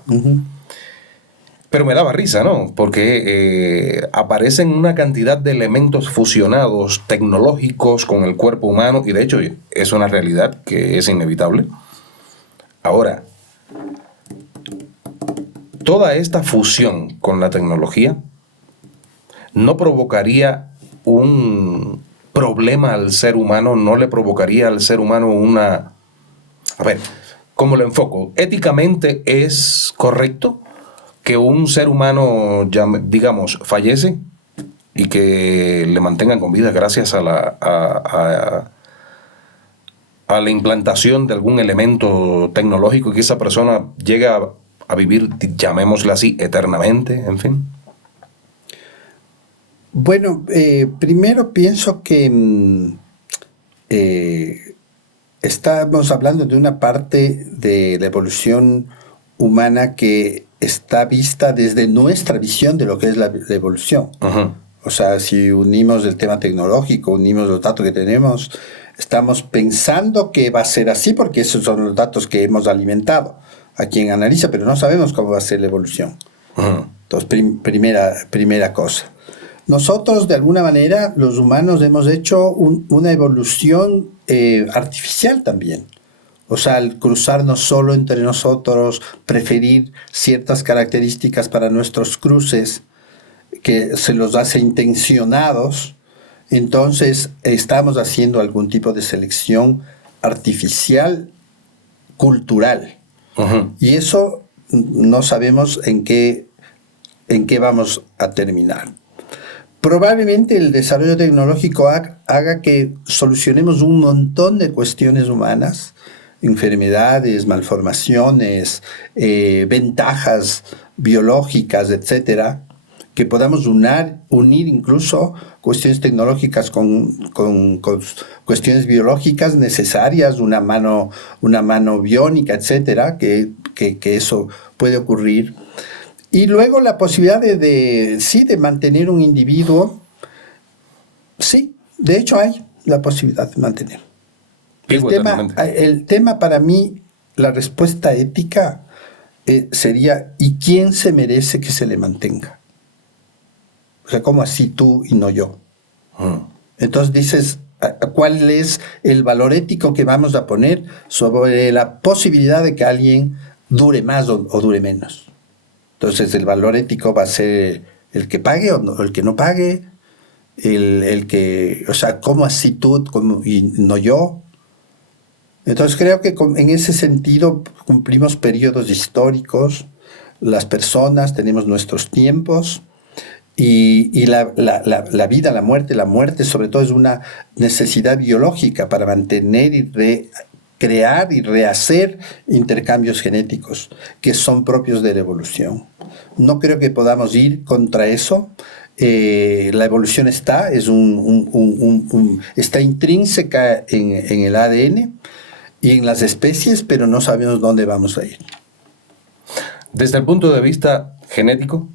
Pero me daba risa, ¿no? Porque aparecen una cantidad de elementos fusionados, tecnológicos, con el cuerpo humano, y de hecho es una realidad que es inevitable. Ahora, toda esta fusión con la tecnología no provocaría un problema al ser humano, no le provocaría al ser humano una... A ver, ¿cómo lo enfoco? Éticamente es correcto que un ser humano, digamos, fallece y que le mantengan con vida gracias a la implantación de algún elemento tecnológico y que esa persona llegue a vivir, llamémosla así, eternamente, en fin. Bueno, primero pienso que estamos hablando de una parte de la evolución humana que está vista desde nuestra visión de lo que es la evolución. O sea, si unimos el tema tecnológico, unimos los datos que tenemos, estamos pensando que va a ser así porque esos son los datos que hemos alimentado a quien analiza, pero no sabemos cómo va a ser la evolución. Entonces, primera cosa. Nosotros, de alguna manera, los humanos hemos hecho una evolución artificial también. O sea, al cruzarnos solo entre nosotros, preferir ciertas características para nuestros cruces, que se los hace intencionados, entonces estamos haciendo algún tipo de selección artificial, cultural. Y eso no sabemos en qué vamos a terminar. Probablemente el desarrollo tecnológico haga que solucionemos un montón de cuestiones humanas, enfermedades, malformaciones, ventajas biológicas, etcétera, que podamos unir incluso cuestiones tecnológicas con cuestiones biológicas necesarias, una mano biónica, etcétera, que eso puede ocurrir. Y luego la posibilidad de mantener un individuo, sí, de hecho hay la posibilidad de mantener. El tema para mí, la respuesta ética sería, ¿y quién se merece que se le mantenga? O sea, ¿cómo así tú y no yo? Entonces dices, ¿cuál es el valor ético que vamos a poner sobre la posibilidad de que alguien dure más o dure menos? Entonces el valor ético va a ser el que pague o el que no pague, el que, o sea, ¿cómo así tú y no yo? Entonces creo que en ese sentido cumplimos periodos históricos, las personas tenemos nuestros tiempos, y la vida, la muerte sobre todo es una necesidad biológica para mantener y crear y rehacer intercambios genéticos que son propios de la evolución. No creo que podamos ir contra eso. La evolución está intrínseca en el ADN y en las especies, pero no sabemos dónde vamos a ir. Desde el punto de vista genético,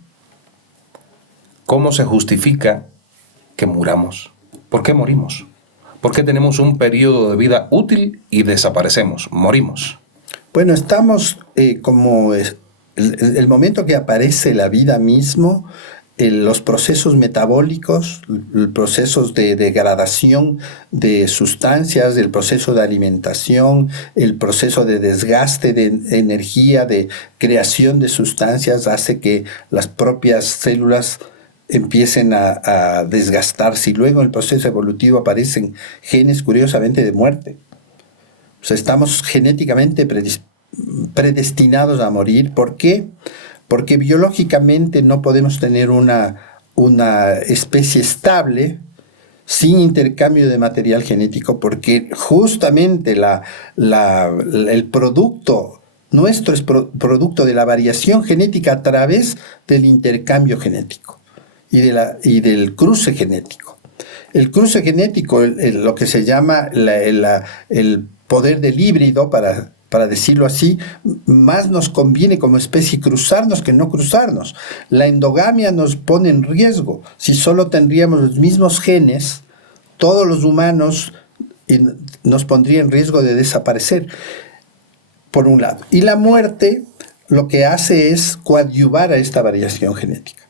¿cómo se justifica que muramos? ¿Por qué morimos? ¿Por qué tenemos un periodo de vida útil y desaparecemos? Morimos. Bueno, estamos como el momento que aparece la vida mismo, los procesos metabólicos, los procesos de degradación de sustancias, el proceso de alimentación, el proceso de desgaste de energía, de creación de sustancias, hace que las propias células empiecen a desgastarse, y luego en el proceso evolutivo aparecen genes, curiosamente, de muerte. O sea, estamos genéticamente predestinados a morir. ¿Por qué? Porque biológicamente no podemos tener una especie estable sin intercambio de material genético, porque justamente el producto nuestro es producto de la variación genética a través del intercambio genético y del cruce genético. El cruce genético, lo que se llama el poder del híbrido, para decirlo así, más nos conviene como especie cruzarnos que no cruzarnos. La endogamia nos pone en riesgo. Si solo tendríamos los mismos genes, todos los humanos nos pondría en riesgo de desaparecer, por un lado. Y la muerte lo que hace es coadyuvar a esta variación genética.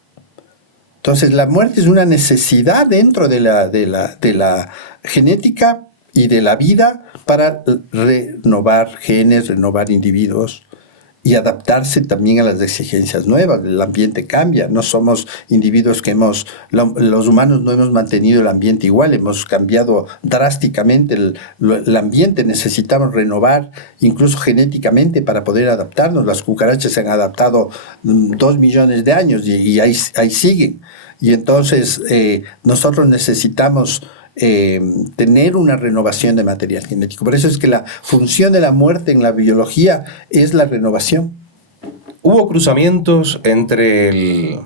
Entonces la muerte es una necesidad dentro de la genética y de la vida para renovar genes, renovar individuos y adaptarse también a las exigencias nuevas. El ambiente cambia, no somos individuos los humanos no hemos mantenido el ambiente igual, hemos cambiado drásticamente el ambiente, necesitamos renovar incluso genéticamente para poder adaptarnos. Las cucarachas se han adaptado 2 millones de años y ahí siguen. Y entonces nosotros necesitamos tener una renovación de material genético. Por eso es que la función de la muerte en la biología es la renovación. Hubo cruzamientos entre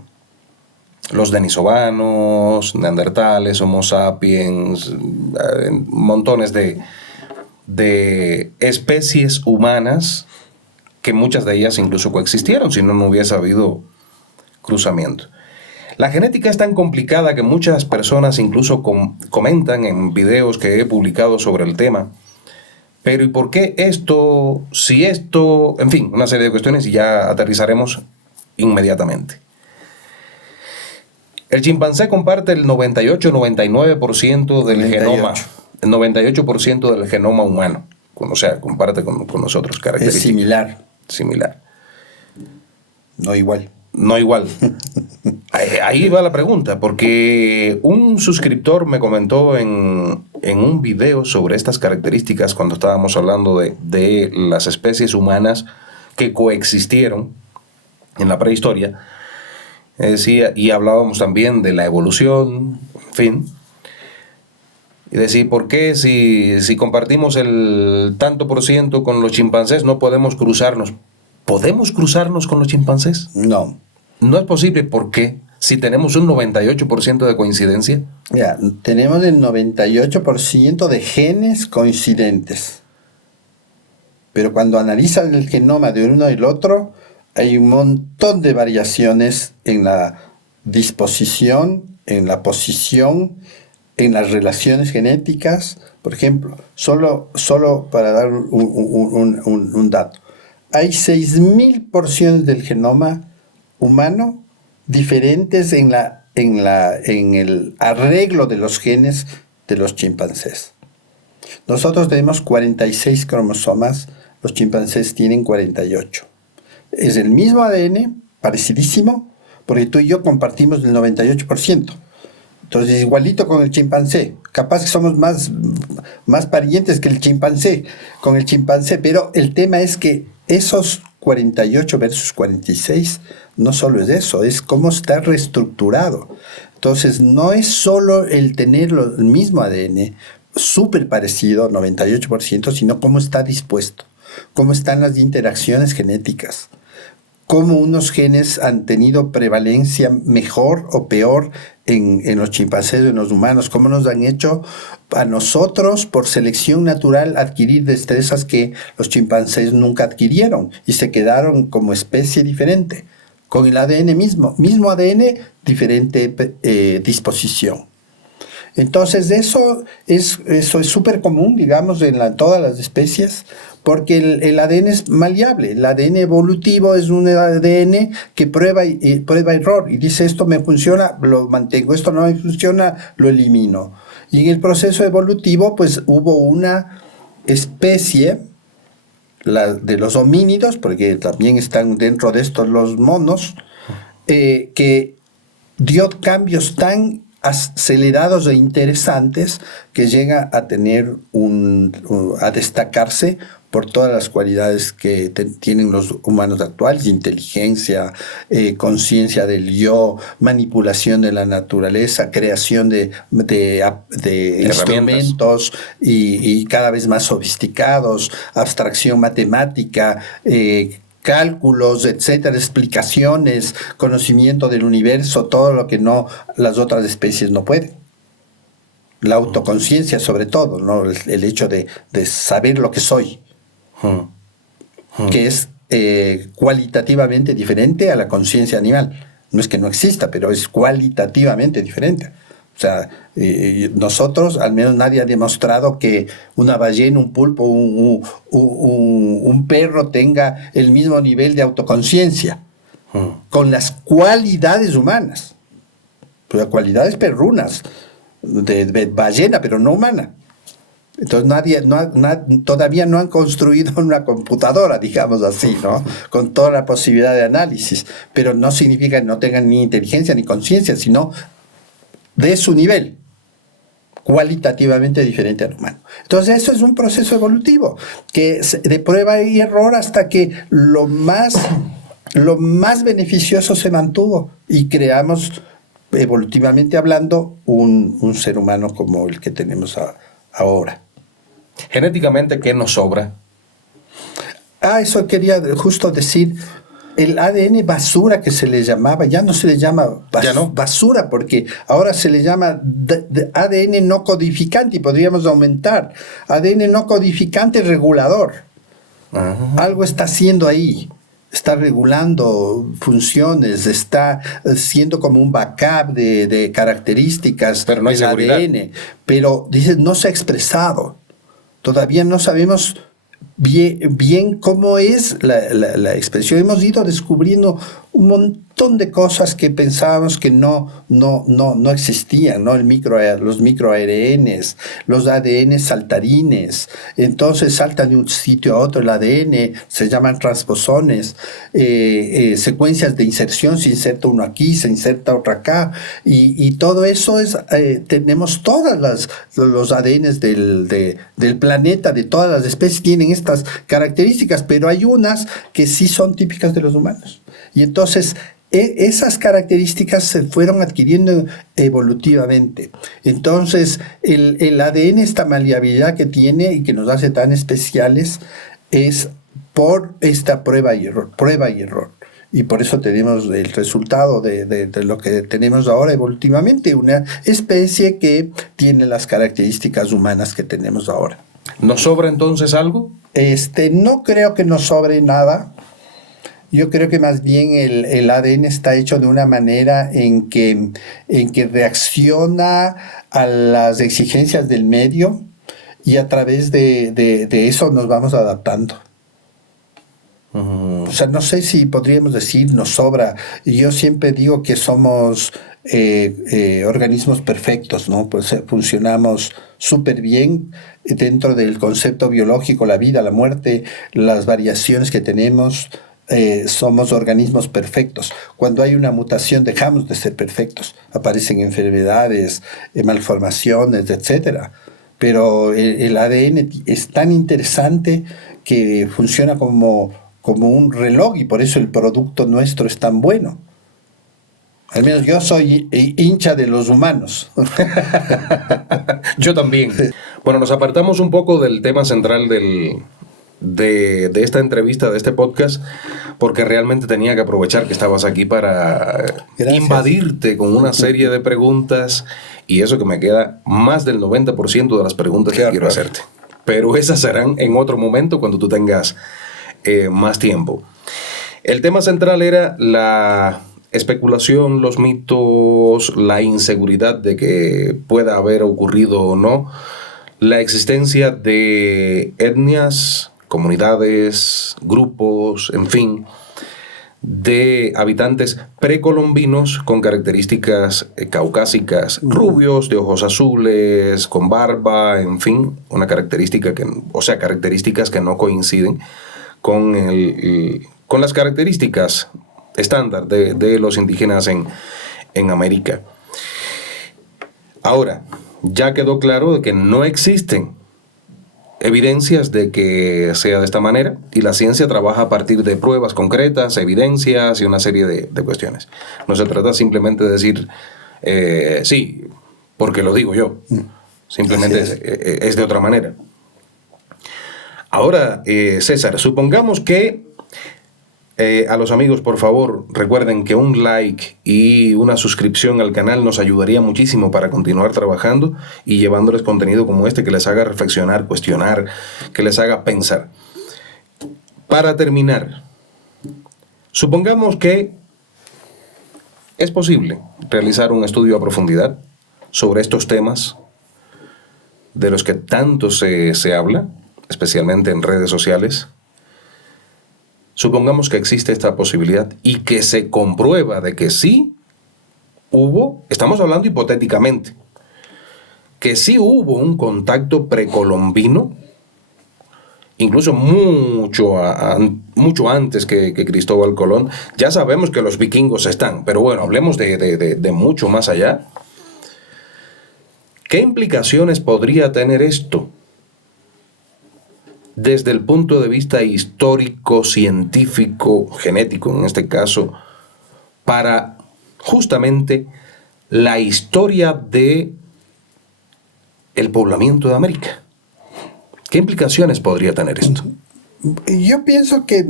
los denisovanos, neandertales, homo sapiens, montones de especies humanas, que muchas de ellas incluso coexistieron, si no hubiese habido cruzamiento. La genética es tan complicada que muchas personas incluso comentan en videos que he publicado sobre el tema. Pero ¿y por qué esto? Si esto... En fin, una serie de cuestiones, y ya aterrizaremos inmediatamente. El chimpancé comparte el 98-99% del 98. genoma, el 98% del genoma humano, o sea, comparte con nosotros Es características. Similar. No igual. No igual. Ahí va la pregunta, porque un suscriptor me comentó en un video sobre estas características cuando estábamos hablando de las especies humanas que coexistieron en la prehistoria. Decía, y hablábamos también de la evolución, en fin. Y decir, ¿por qué si compartimos el tanto por ciento con los chimpancés no podemos cruzarnos? ¿Podemos cruzarnos con los chimpancés? No. No es posible. ¿Por qué? Si tenemos un 98% de coincidencia. Ya, tenemos el 98% de genes coincidentes. Pero cuando analizan el genoma de uno y el otro, hay un montón de variaciones en la disposición, en la posición, en las relaciones genéticas. Por ejemplo, solo para dar un dato. Hay 6.000 porciones del genoma humano diferentes en el arreglo de los genes de los chimpancés. Nosotros tenemos 46 cromosomas, los chimpancés tienen 48. Es el mismo ADN, parecidísimo, porque tú y yo compartimos el 98%. Entonces, igualito con el chimpancé. Capaz que somos más parientes que el chimpancé, con el chimpancé, pero el tema es que esos 48 versus 46 no solo es eso, es cómo está reestructurado. Entonces, no es solo el tener el mismo ADN, súper parecido, 98%, sino cómo está dispuesto, cómo están las interacciones genéticas, cómo unos genes han tenido prevalencia mejor o peor en los chimpancés o en los humanos, cómo nos han hecho a nosotros por selección natural adquirir destrezas que los chimpancés nunca adquirieron y se quedaron como especie diferente, con el ADN mismo ADN, diferente disposición. Entonces eso es súper común, digamos, en todas las especies, porque el ADN es maleable. El ADN evolutivo es un ADN que prueba error y dice, esto me funciona, lo mantengo, esto no me funciona, lo elimino. Y en el proceso evolutivo pues hubo una especie, la de los homínidos, porque también están dentro de estos los monos, que dio cambios tan acelerados e interesantes que llega a tener a destacarse por todas las cualidades que tienen los humanos actuales: inteligencia, conciencia del yo, manipulación de la naturaleza, creación de instrumentos y cada vez más sofisticados, abstracción matemática, cálculos, etcétera, explicaciones, conocimiento del universo, todo lo que las otras especies no pueden. La autoconciencia, sobre todo, ¿no? El hecho de saber lo que soy, que es cualitativamente diferente a la conciencia animal. No es que no exista, pero es cualitativamente diferente. O sea, nosotros, al menos nadie ha demostrado que una ballena, un pulpo, un perro tenga el mismo nivel de autoconciencia con las cualidades humanas. Pues cualidades perrunas de ballena, pero no humana. Entonces todavía no han construido una computadora, digamos así, ¿no? Con toda la posibilidad de análisis, pero no significa que no tengan ni inteligencia ni conciencia, sino de su nivel, cualitativamente diferente al humano. Entonces eso es un proceso evolutivo que de prueba y error hasta que lo más beneficioso se mantuvo y creamos, evolutivamente hablando, un ser humano como el que tenemos ahora. Genéticamente, ¿qué nos sobra? Eso quería justo decir. El ADN basura que se le llamaba, ya no se le llama basura, porque ahora se le llama ADN no codificante y podríamos aumentar. ADN no codificante regulador. Ajá. Algo está haciendo ahí. Está regulando funciones, está siendo como un backup de características pero no hay del seguridad. ADN. Pero, dice, no se ha expresado. Todavía no sabemos bien cómo es la expresión. Hemos ido descubriendo un montón de cosas que pensábamos que no existían, ¿no? Los microARNs, los ADN saltarines. Entonces saltan de un sitio a otro el ADN, se llaman transposones, secuencias de inserción, se inserta uno aquí, se inserta otro acá, y todo eso tenemos todas los ADNs del planeta, de todas las especies, tienen estas características, pero hay unas que sí son típicas de los humanos. Y entonces esas características se fueron adquiriendo evolutivamente. Entonces el ADN, esta maleabilidad que tiene y que nos hace tan especiales, es por esta prueba y error. Y por eso tenemos el resultado de lo que tenemos ahora evolutivamente, una especie que tiene las características humanas que tenemos ahora. ¿Nos sobra entonces algo? No creo que nos sobre nada. Yo creo que más bien el ADN está hecho de una manera en que reacciona a las exigencias del medio, y a través de eso nos vamos adaptando. O sea, no sé si podríamos decir nos sobra. Yo siempre digo que somos organismos perfectos, ¿no? Pues funcionamos súper bien dentro del concepto biológico, la vida, la muerte, las variaciones que tenemos. Somos organismos perfectos. Cuando hay una mutación dejamos de ser perfectos, aparecen enfermedades, malformaciones, etcétera. Pero el ADN es tan interesante que funciona como un reloj, y por eso el producto nuestro es tan bueno. Al menos yo soy hincha de los humanos. Yo también. Bueno, nos apartamos un poco del tema central de esta entrevista, de este podcast, porque realmente tenía que aprovechar que estabas aquí para invadirte con una serie de preguntas, y eso que me queda más del 90% de las preguntas que quiero hacerte. Pero esas serán en otro momento, cuando tú tengas más tiempo. El tema central era la especulación, los mitos, la inseguridad de que pueda haber ocurrido o no la existencia de etnias, comunidades, grupos, en fin, de habitantes precolombinos con características caucásicas, rubios, de ojos azules, con barba, en fin, una característica características que no coinciden con las características estándar de los indígenas en América. Ahora, ya quedó claro de que no existen evidencias de que sea de esta manera, y la ciencia trabaja a partir de pruebas concretas, evidencias y una serie de cuestiones. No se trata simplemente de decir sí, porque lo digo yo. Simplemente es de otra manera. Ahora, César, supongamos que a los amigos, por favor, recuerden que un like y una suscripción al canal nos ayudaría muchísimo para continuar trabajando y llevándoles contenido como este que les haga reflexionar, cuestionar, que les haga pensar. Para terminar, supongamos que es posible realizar un estudio a profundidad sobre estos temas de los que tanto se habla, especialmente en redes sociales. Supongamos que existe esta posibilidad y que se comprueba de que sí hubo, estamos hablando hipotéticamente, que sí hubo un contacto precolombino, incluso mucho antes que Cristóbal Colón. Ya sabemos que los vikingos están, pero bueno, hablemos de mucho más allá. ¿Qué implicaciones podría tener esto desde el punto de vista histórico, científico, genético en este caso, para justamente la historia de el poblamiento de América? ¿Qué implicaciones podría tener esto? Yo pienso que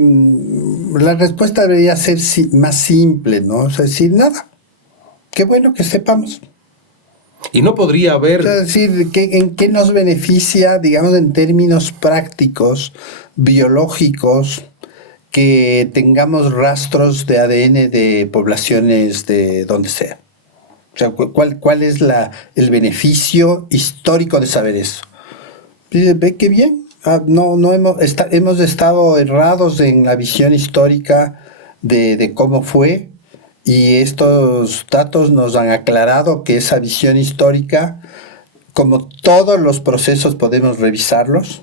la respuesta debería ser más simple, ¿no? O sea, decir nada. Qué bueno que sepamos. Y no podría haber... Es decir, ¿en qué nos beneficia, digamos, en términos prácticos, biológicos, que tengamos rastros de ADN de poblaciones de donde sea? O sea, ¿cuál es el beneficio histórico de saber eso? Ve que bien. Hemos estado errados en la visión histórica de cómo fue, y estos datos nos han aclarado que esa visión histórica, como todos los procesos, podemos revisarlos.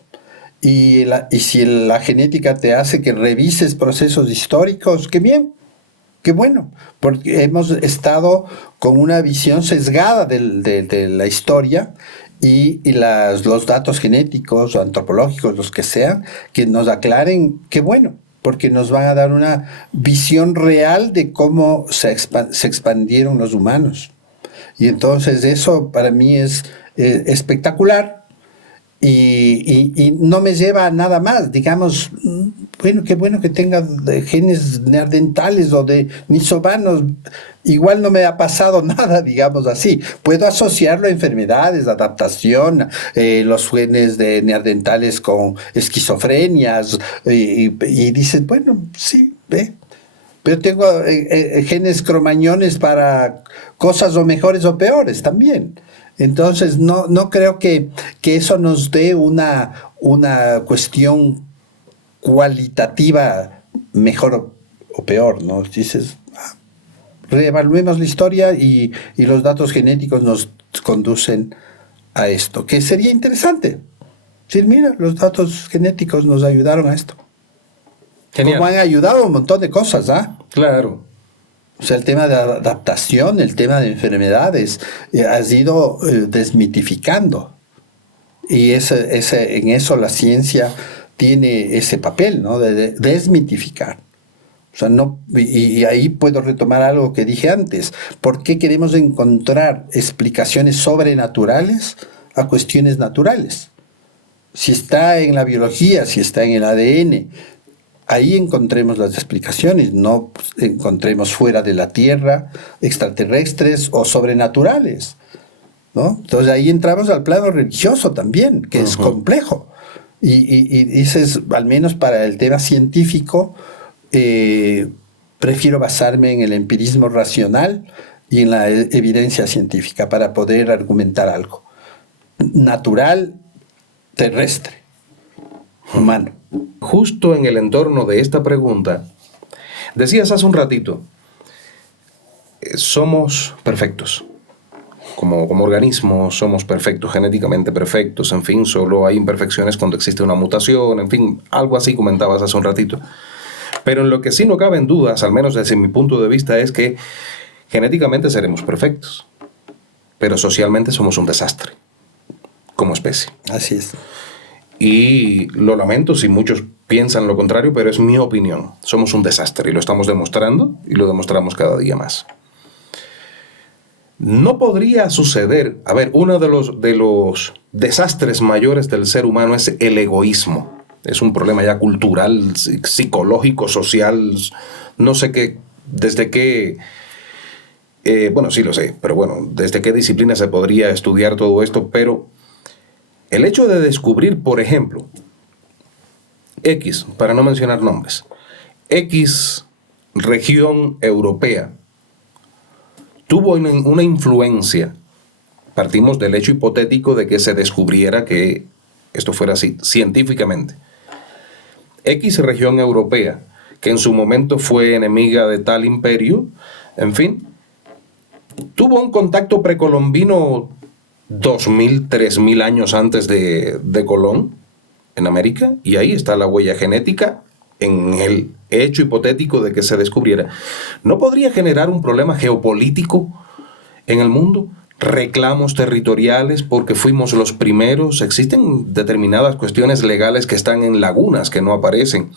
Y si la genética te hace que revises procesos históricos, qué bien, qué bueno, porque hemos estado con una visión sesgada de la historia, y los datos genéticos o antropológicos, los que sean, que nos aclaren, qué bueno, porque nos van a dar una visión real de cómo se expandieron los humanos. Y entonces eso para mí es espectacular. Y no me lleva a nada más, digamos, bueno, qué bueno que tenga genes neandertales o de denisovanos, igual no me ha pasado nada, digamos así. Puedo asociarlo a enfermedades, adaptación, los genes de neandertales con esquizofrenias, y dices, bueno, sí, ve. Pero tengo genes cromañones para cosas o mejores o peores también. Entonces, no creo que eso nos dé una cuestión cualitativa mejor o peor, ¿no? Dices, reevaluemos la historia y los datos genéticos nos conducen a esto, que sería interesante. Sí, mira, los datos genéticos nos ayudaron a esto. Genial. Como han ayudado a un montón de cosas, ¿ah? Claro. O sea, el tema de adaptación, el tema de enfermedades, ha ido desmitificando. Y en eso la ciencia tiene ese papel, ¿no? De desmitificar. O sea, y ahí puedo retomar algo que dije antes. ¿Por qué queremos encontrar explicaciones sobrenaturales a cuestiones naturales? Si está en la biología, si está en el ADN, ahí encontremos las explicaciones, no encontremos fuera de la Tierra, extraterrestres o sobrenaturales, ¿no? Entonces ahí entramos al plano religioso también, que es complejo. Y dices, al menos para el tema científico, prefiero basarme en el empirismo racional y en la evidencia científica para poder argumentar algo natural, terrestre, humano. Justo en el entorno de esta pregunta, decías hace un ratito, somos perfectos. Como organismos somos perfectos, genéticamente perfectos, en fin, solo hay imperfecciones cuando existe una mutación, en fin, algo así comentabas hace un ratito. Pero en lo que sí no caben dudas, al menos desde mi punto de vista, es que genéticamente seremos perfectos, pero socialmente somos un desastre, como especie. Así es. Y lo lamento si muchos piensan lo contrario, pero es mi opinión. Somos un desastre y lo estamos demostrando y lo demostramos cada día más. No podría suceder, a ver, uno de los desastres mayores del ser humano es el egoísmo. Es un problema ya cultural, psicológico, social, no sé qué, desde qué, bueno, sí lo sé, pero bueno, desde qué disciplina se podría estudiar todo esto, pero el hecho de descubrir, por ejemplo, X, para no mencionar nombres, X región europea, tuvo una influencia. Partimos del hecho hipotético de que se descubriera que esto fuera así, científicamente. X región europea, que en su momento fue enemiga de tal imperio, en fin, tuvo un contacto precolombino 2000, 3000 años antes de Colón en América, y ahí está la huella genética en el hecho hipotético de que se descubriera. ¿No podría generar un problema geopolítico en el mundo? Reclamos territoriales porque fuimos los primeros. Existen determinadas cuestiones legales que están en lagunas que no aparecen.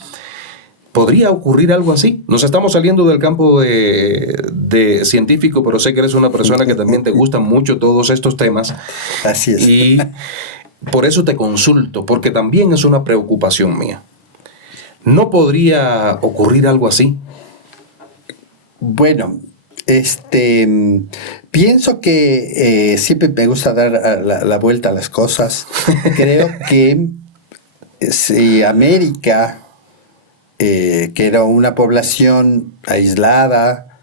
¿Podría ocurrir algo así? Nos estamos saliendo del campo de científico, pero sé que eres una persona que también te gustan mucho todos estos temas. Así es. Y por eso te consulto, porque también es una preocupación mía. ¿No podría ocurrir algo así? Bueno, pienso que siempre me gusta dar la vuelta a las cosas. Creo que si América, que era una población aislada,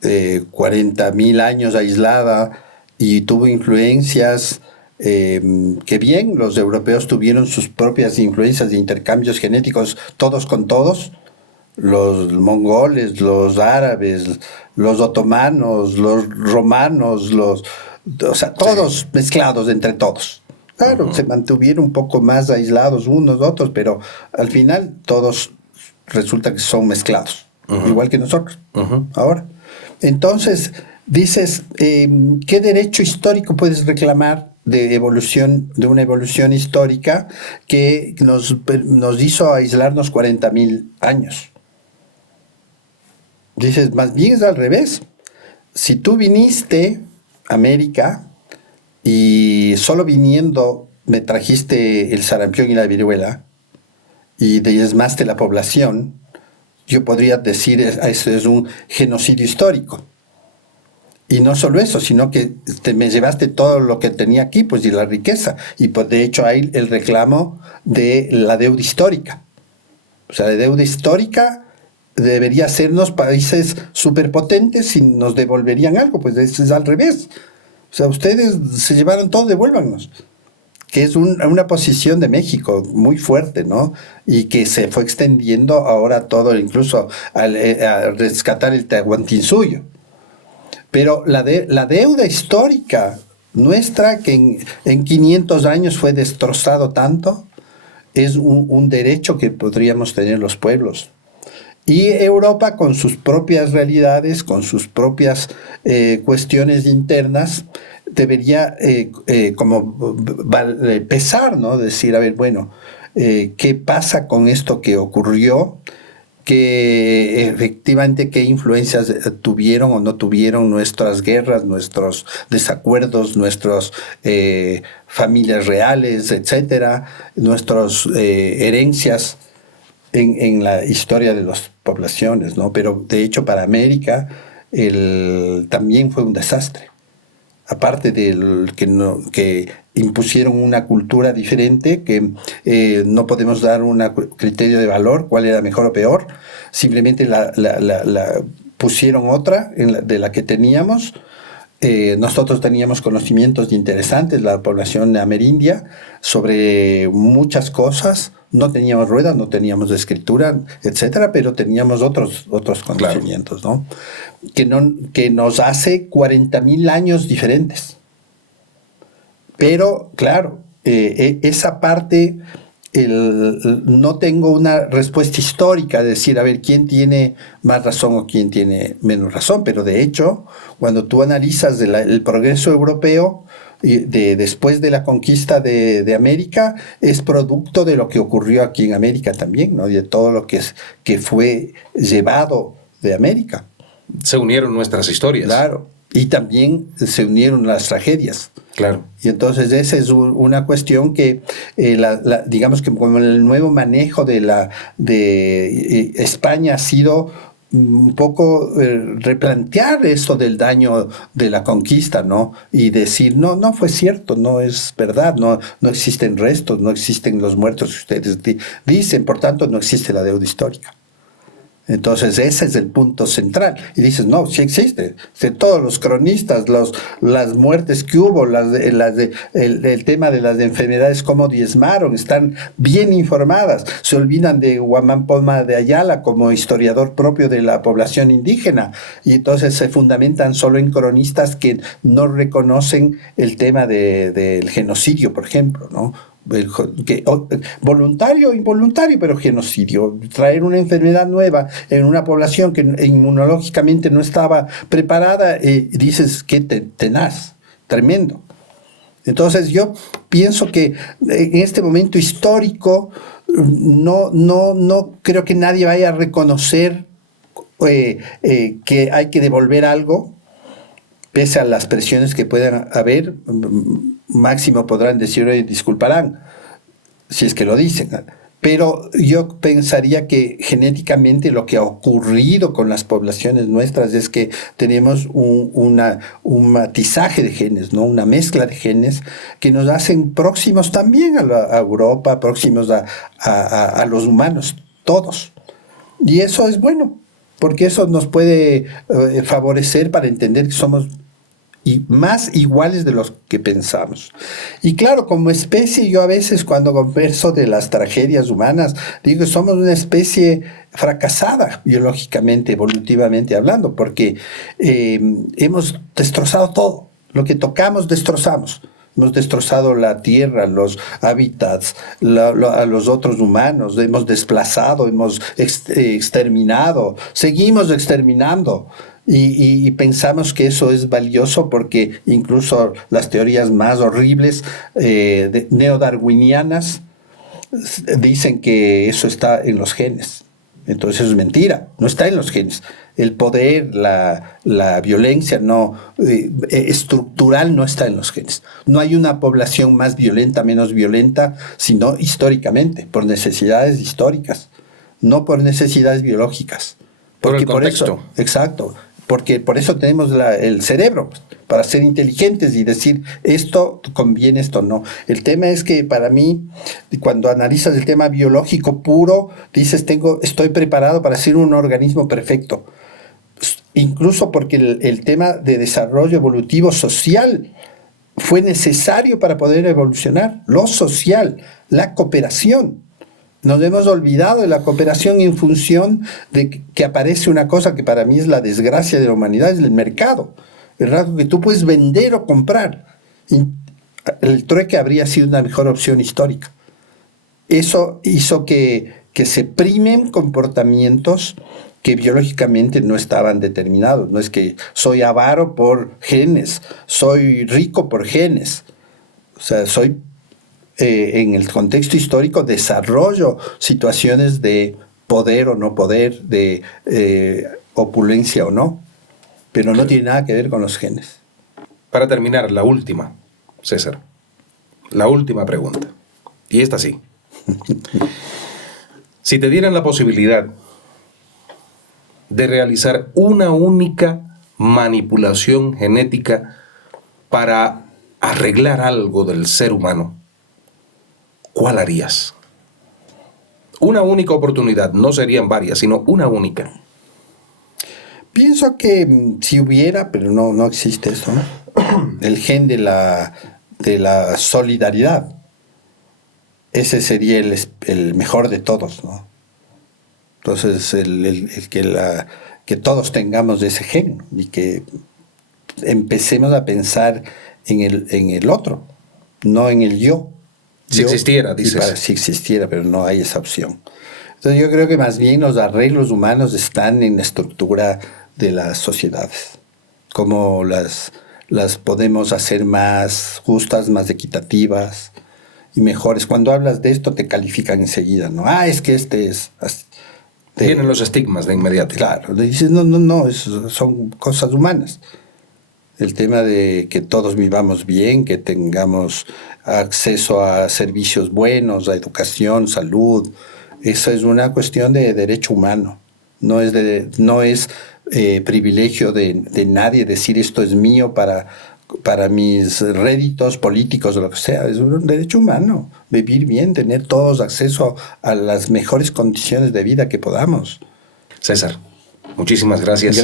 40.000 años aislada, y tuvo influencias, que bien, los europeos tuvieron sus propias influencias de intercambios genéticos, todos con todos, los mongoles, los árabes, los otomanos, los romanos, o sea, todos mezclados entre todos. Claro, se mantuvieron un poco más aislados unos otros, pero al final todos resulta que son mezclados, igual que nosotros, ahora. Entonces, dices, ¿qué derecho histórico puedes reclamar de evolución, de una evolución histórica que nos hizo aislarnos 40.000 años? Dices, más bien es al revés. Si tú viniste a América y solo viniendo me trajiste el sarampión y la viruela y diezmaste la población, yo podría decir, eso es un genocidio histórico. Y no solo eso, sino que me llevaste todo lo que tenía aquí, pues, y la riqueza. Y pues, de hecho hay el reclamo de la deuda histórica. O sea, la deuda histórica debería hacernos países superpotentes y nos devolverían algo. Pues eso es al revés. O sea, ustedes se llevaron todo, devuélvanos. Que es una posición de México muy fuerte, ¿no? Y que se fue extendiendo ahora todo, incluso a rescatar el Tahuantinsuyo. Pero la deuda histórica nuestra, que en 500 años fue destrozado tanto, es un derecho que podríamos tener los pueblos. Y Europa, con sus propias realidades, con sus propias cuestiones internas, debería pesar, ¿no? Decir, a ver, bueno, ¿qué pasa con esto que ocurrió? Que efectivamente qué influencias tuvieron o no tuvieron nuestras guerras, nuestros desacuerdos, nuestras familias reales, etcétera, nuestras herencias en la historia de las poblaciones, ¿no? Pero de hecho para América también fue un desastre. Aparte de que impusieron una cultura diferente, que no podemos dar un criterio de valor, cuál era mejor o peor, simplemente la pusieron otra de la que teníamos. Nosotros teníamos conocimientos interesantes, la población amerindia, sobre muchas cosas. No teníamos ruedas, no teníamos escritura, etcétera, pero teníamos otros conocimientos, claro, ¿no? Que nos hace 40.000 años diferentes. Pero, claro, esa parte, no tengo una respuesta histórica de decir, a ver, quién tiene más razón o quién tiene menos razón, pero de hecho, cuando tú analizas el progreso europeo, después de la conquista de América, es producto de lo que ocurrió aquí en América también, ¿no? Y de todo lo que fue llevado de América. Se unieron nuestras historias. Claro, y también se unieron las tragedias. Claro. Y entonces esa es una cuestión que, digamos que como el nuevo manejo de España ha sido un poco replantear eso del daño de la conquista, ¿no? Y decir, no fue cierto, no es verdad, no existen restos, no existen los muertos que ustedes dicen, por tanto no existe la deuda histórica. Entonces ese es el punto central. Y dices, no, sí existe. Todos los cronistas, las muertes que hubo, el tema de las enfermedades, cómo diezmaron, están bien informadas. Se olvidan de Guamán Poma de Ayala como historiador propio de la población indígena. Y entonces se fundamentan solo en cronistas que no reconocen el tema del genocidio, por ejemplo, ¿no? Voluntario o involuntario, pero genocidio. Traer una enfermedad nueva en una población que inmunológicamente no estaba preparada, dices que tenaz, tremendo. Entonces yo pienso que en este momento histórico no creo que nadie vaya a reconocer que hay que devolver algo, pese a las presiones que puedan haber. Máximo podrán decir, disculparán, si es que lo dicen. Pero yo pensaría que genéticamente lo que ha ocurrido con las poblaciones nuestras es que tenemos un matizaje de genes, ¿no? Una mezcla de genes que nos hacen próximos también a Europa, próximos a los humanos, todos. Y eso es bueno, porque eso nos puede favorecer para entender que somos y más iguales de los que pensamos. Y claro, como especie, yo a veces cuando converso de las tragedias humanas, digo que somos una especie fracasada biológicamente, evolutivamente hablando, porque hemos destrozado todo. Lo que tocamos, destrozamos. Hemos destrozado la tierra, los hábitats, a los otros humanos, hemos desplazado, hemos exterminado, seguimos exterminando. Y pensamos que eso es valioso porque incluso las teorías más horribles neodarwinianas dicen que eso está en los genes. Entonces es mentira, no está en los genes. El poder, la violencia estructural no está en los genes. No hay una población más violenta, menos violenta, sino históricamente, por necesidades históricas, no por necesidades biológicas. Por el contexto. Exacto. Porque por eso tenemos el cerebro, para ser inteligentes y decir esto conviene, esto no. El tema es que para mí, cuando analizas el tema biológico puro, dices, estoy preparado para ser un organismo perfecto. Incluso porque el tema de desarrollo evolutivo social fue necesario para poder evolucionar. Lo social, la cooperación. Nos hemos olvidado de la cooperación en función de que aparece una cosa que para mí es la desgracia de la humanidad, es el mercado. El rasgo que tú puedes vender o comprar. El trueque habría sido una mejor opción histórica. Eso hizo que se primen comportamientos que biológicamente no estaban determinados. No es que soy avaro por genes, soy rico por genes. O sea, soy... en el contexto histórico desarrollo situaciones de poder o no poder, de opulencia o no, pero no tiene nada que ver con los genes. Para terminar, la última, César, la última pregunta, y esta sí. Si te dieran la posibilidad de realizar una única manipulación genética para arreglar algo del ser humano, ¿cuál harías? Una única oportunidad, no serían varias, sino una única. Pienso que si hubiera, pero no existe eso, ¿no? El gen de la solidaridad. Ese sería el mejor de todos, ¿no? Entonces, que todos tengamos ese gen y que empecemos a pensar en el otro, no en el yo. Si existiera, dices. Si existiera, pero no hay esa opción. Entonces yo creo que más bien los arreglos humanos están en la estructura de las sociedades. Cómo las podemos hacer más justas, más equitativas y mejores. Cuando hablas de esto te califican enseguida, ¿no? Es que este es... Vienen los estigmas de inmediato. Claro, le dices, no, son cosas humanas. El tema de que todos vivamos bien, que tengamos acceso a servicios buenos, a educación, salud, esa es una cuestión de derecho humano. No es privilegio de nadie decir esto es mío para mis réditos políticos o lo que sea. Es un derecho humano, vivir bien, tener todos acceso a las mejores condiciones de vida que podamos. César, muchísimas gracias.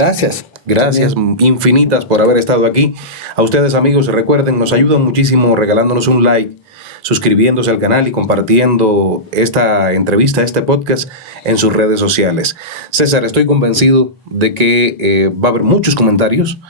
Gracias también. Infinitas por haber estado aquí. A ustedes, amigos, recuerden, nos ayudan muchísimo regalándonos un like, suscribiéndose al canal y compartiendo esta entrevista, este podcast en sus redes sociales. César, estoy convencido de que va a haber muchos comentarios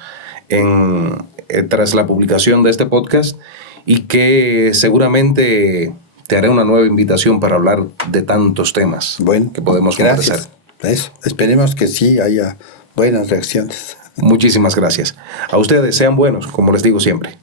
tras la publicación de este podcast y que seguramente te haré una nueva invitación para hablar de tantos temas que podemos conversar. Eso. Esperemos que sí haya buenas reacciones. Muchísimas gracias. A ustedes sean buenos, como les digo siempre.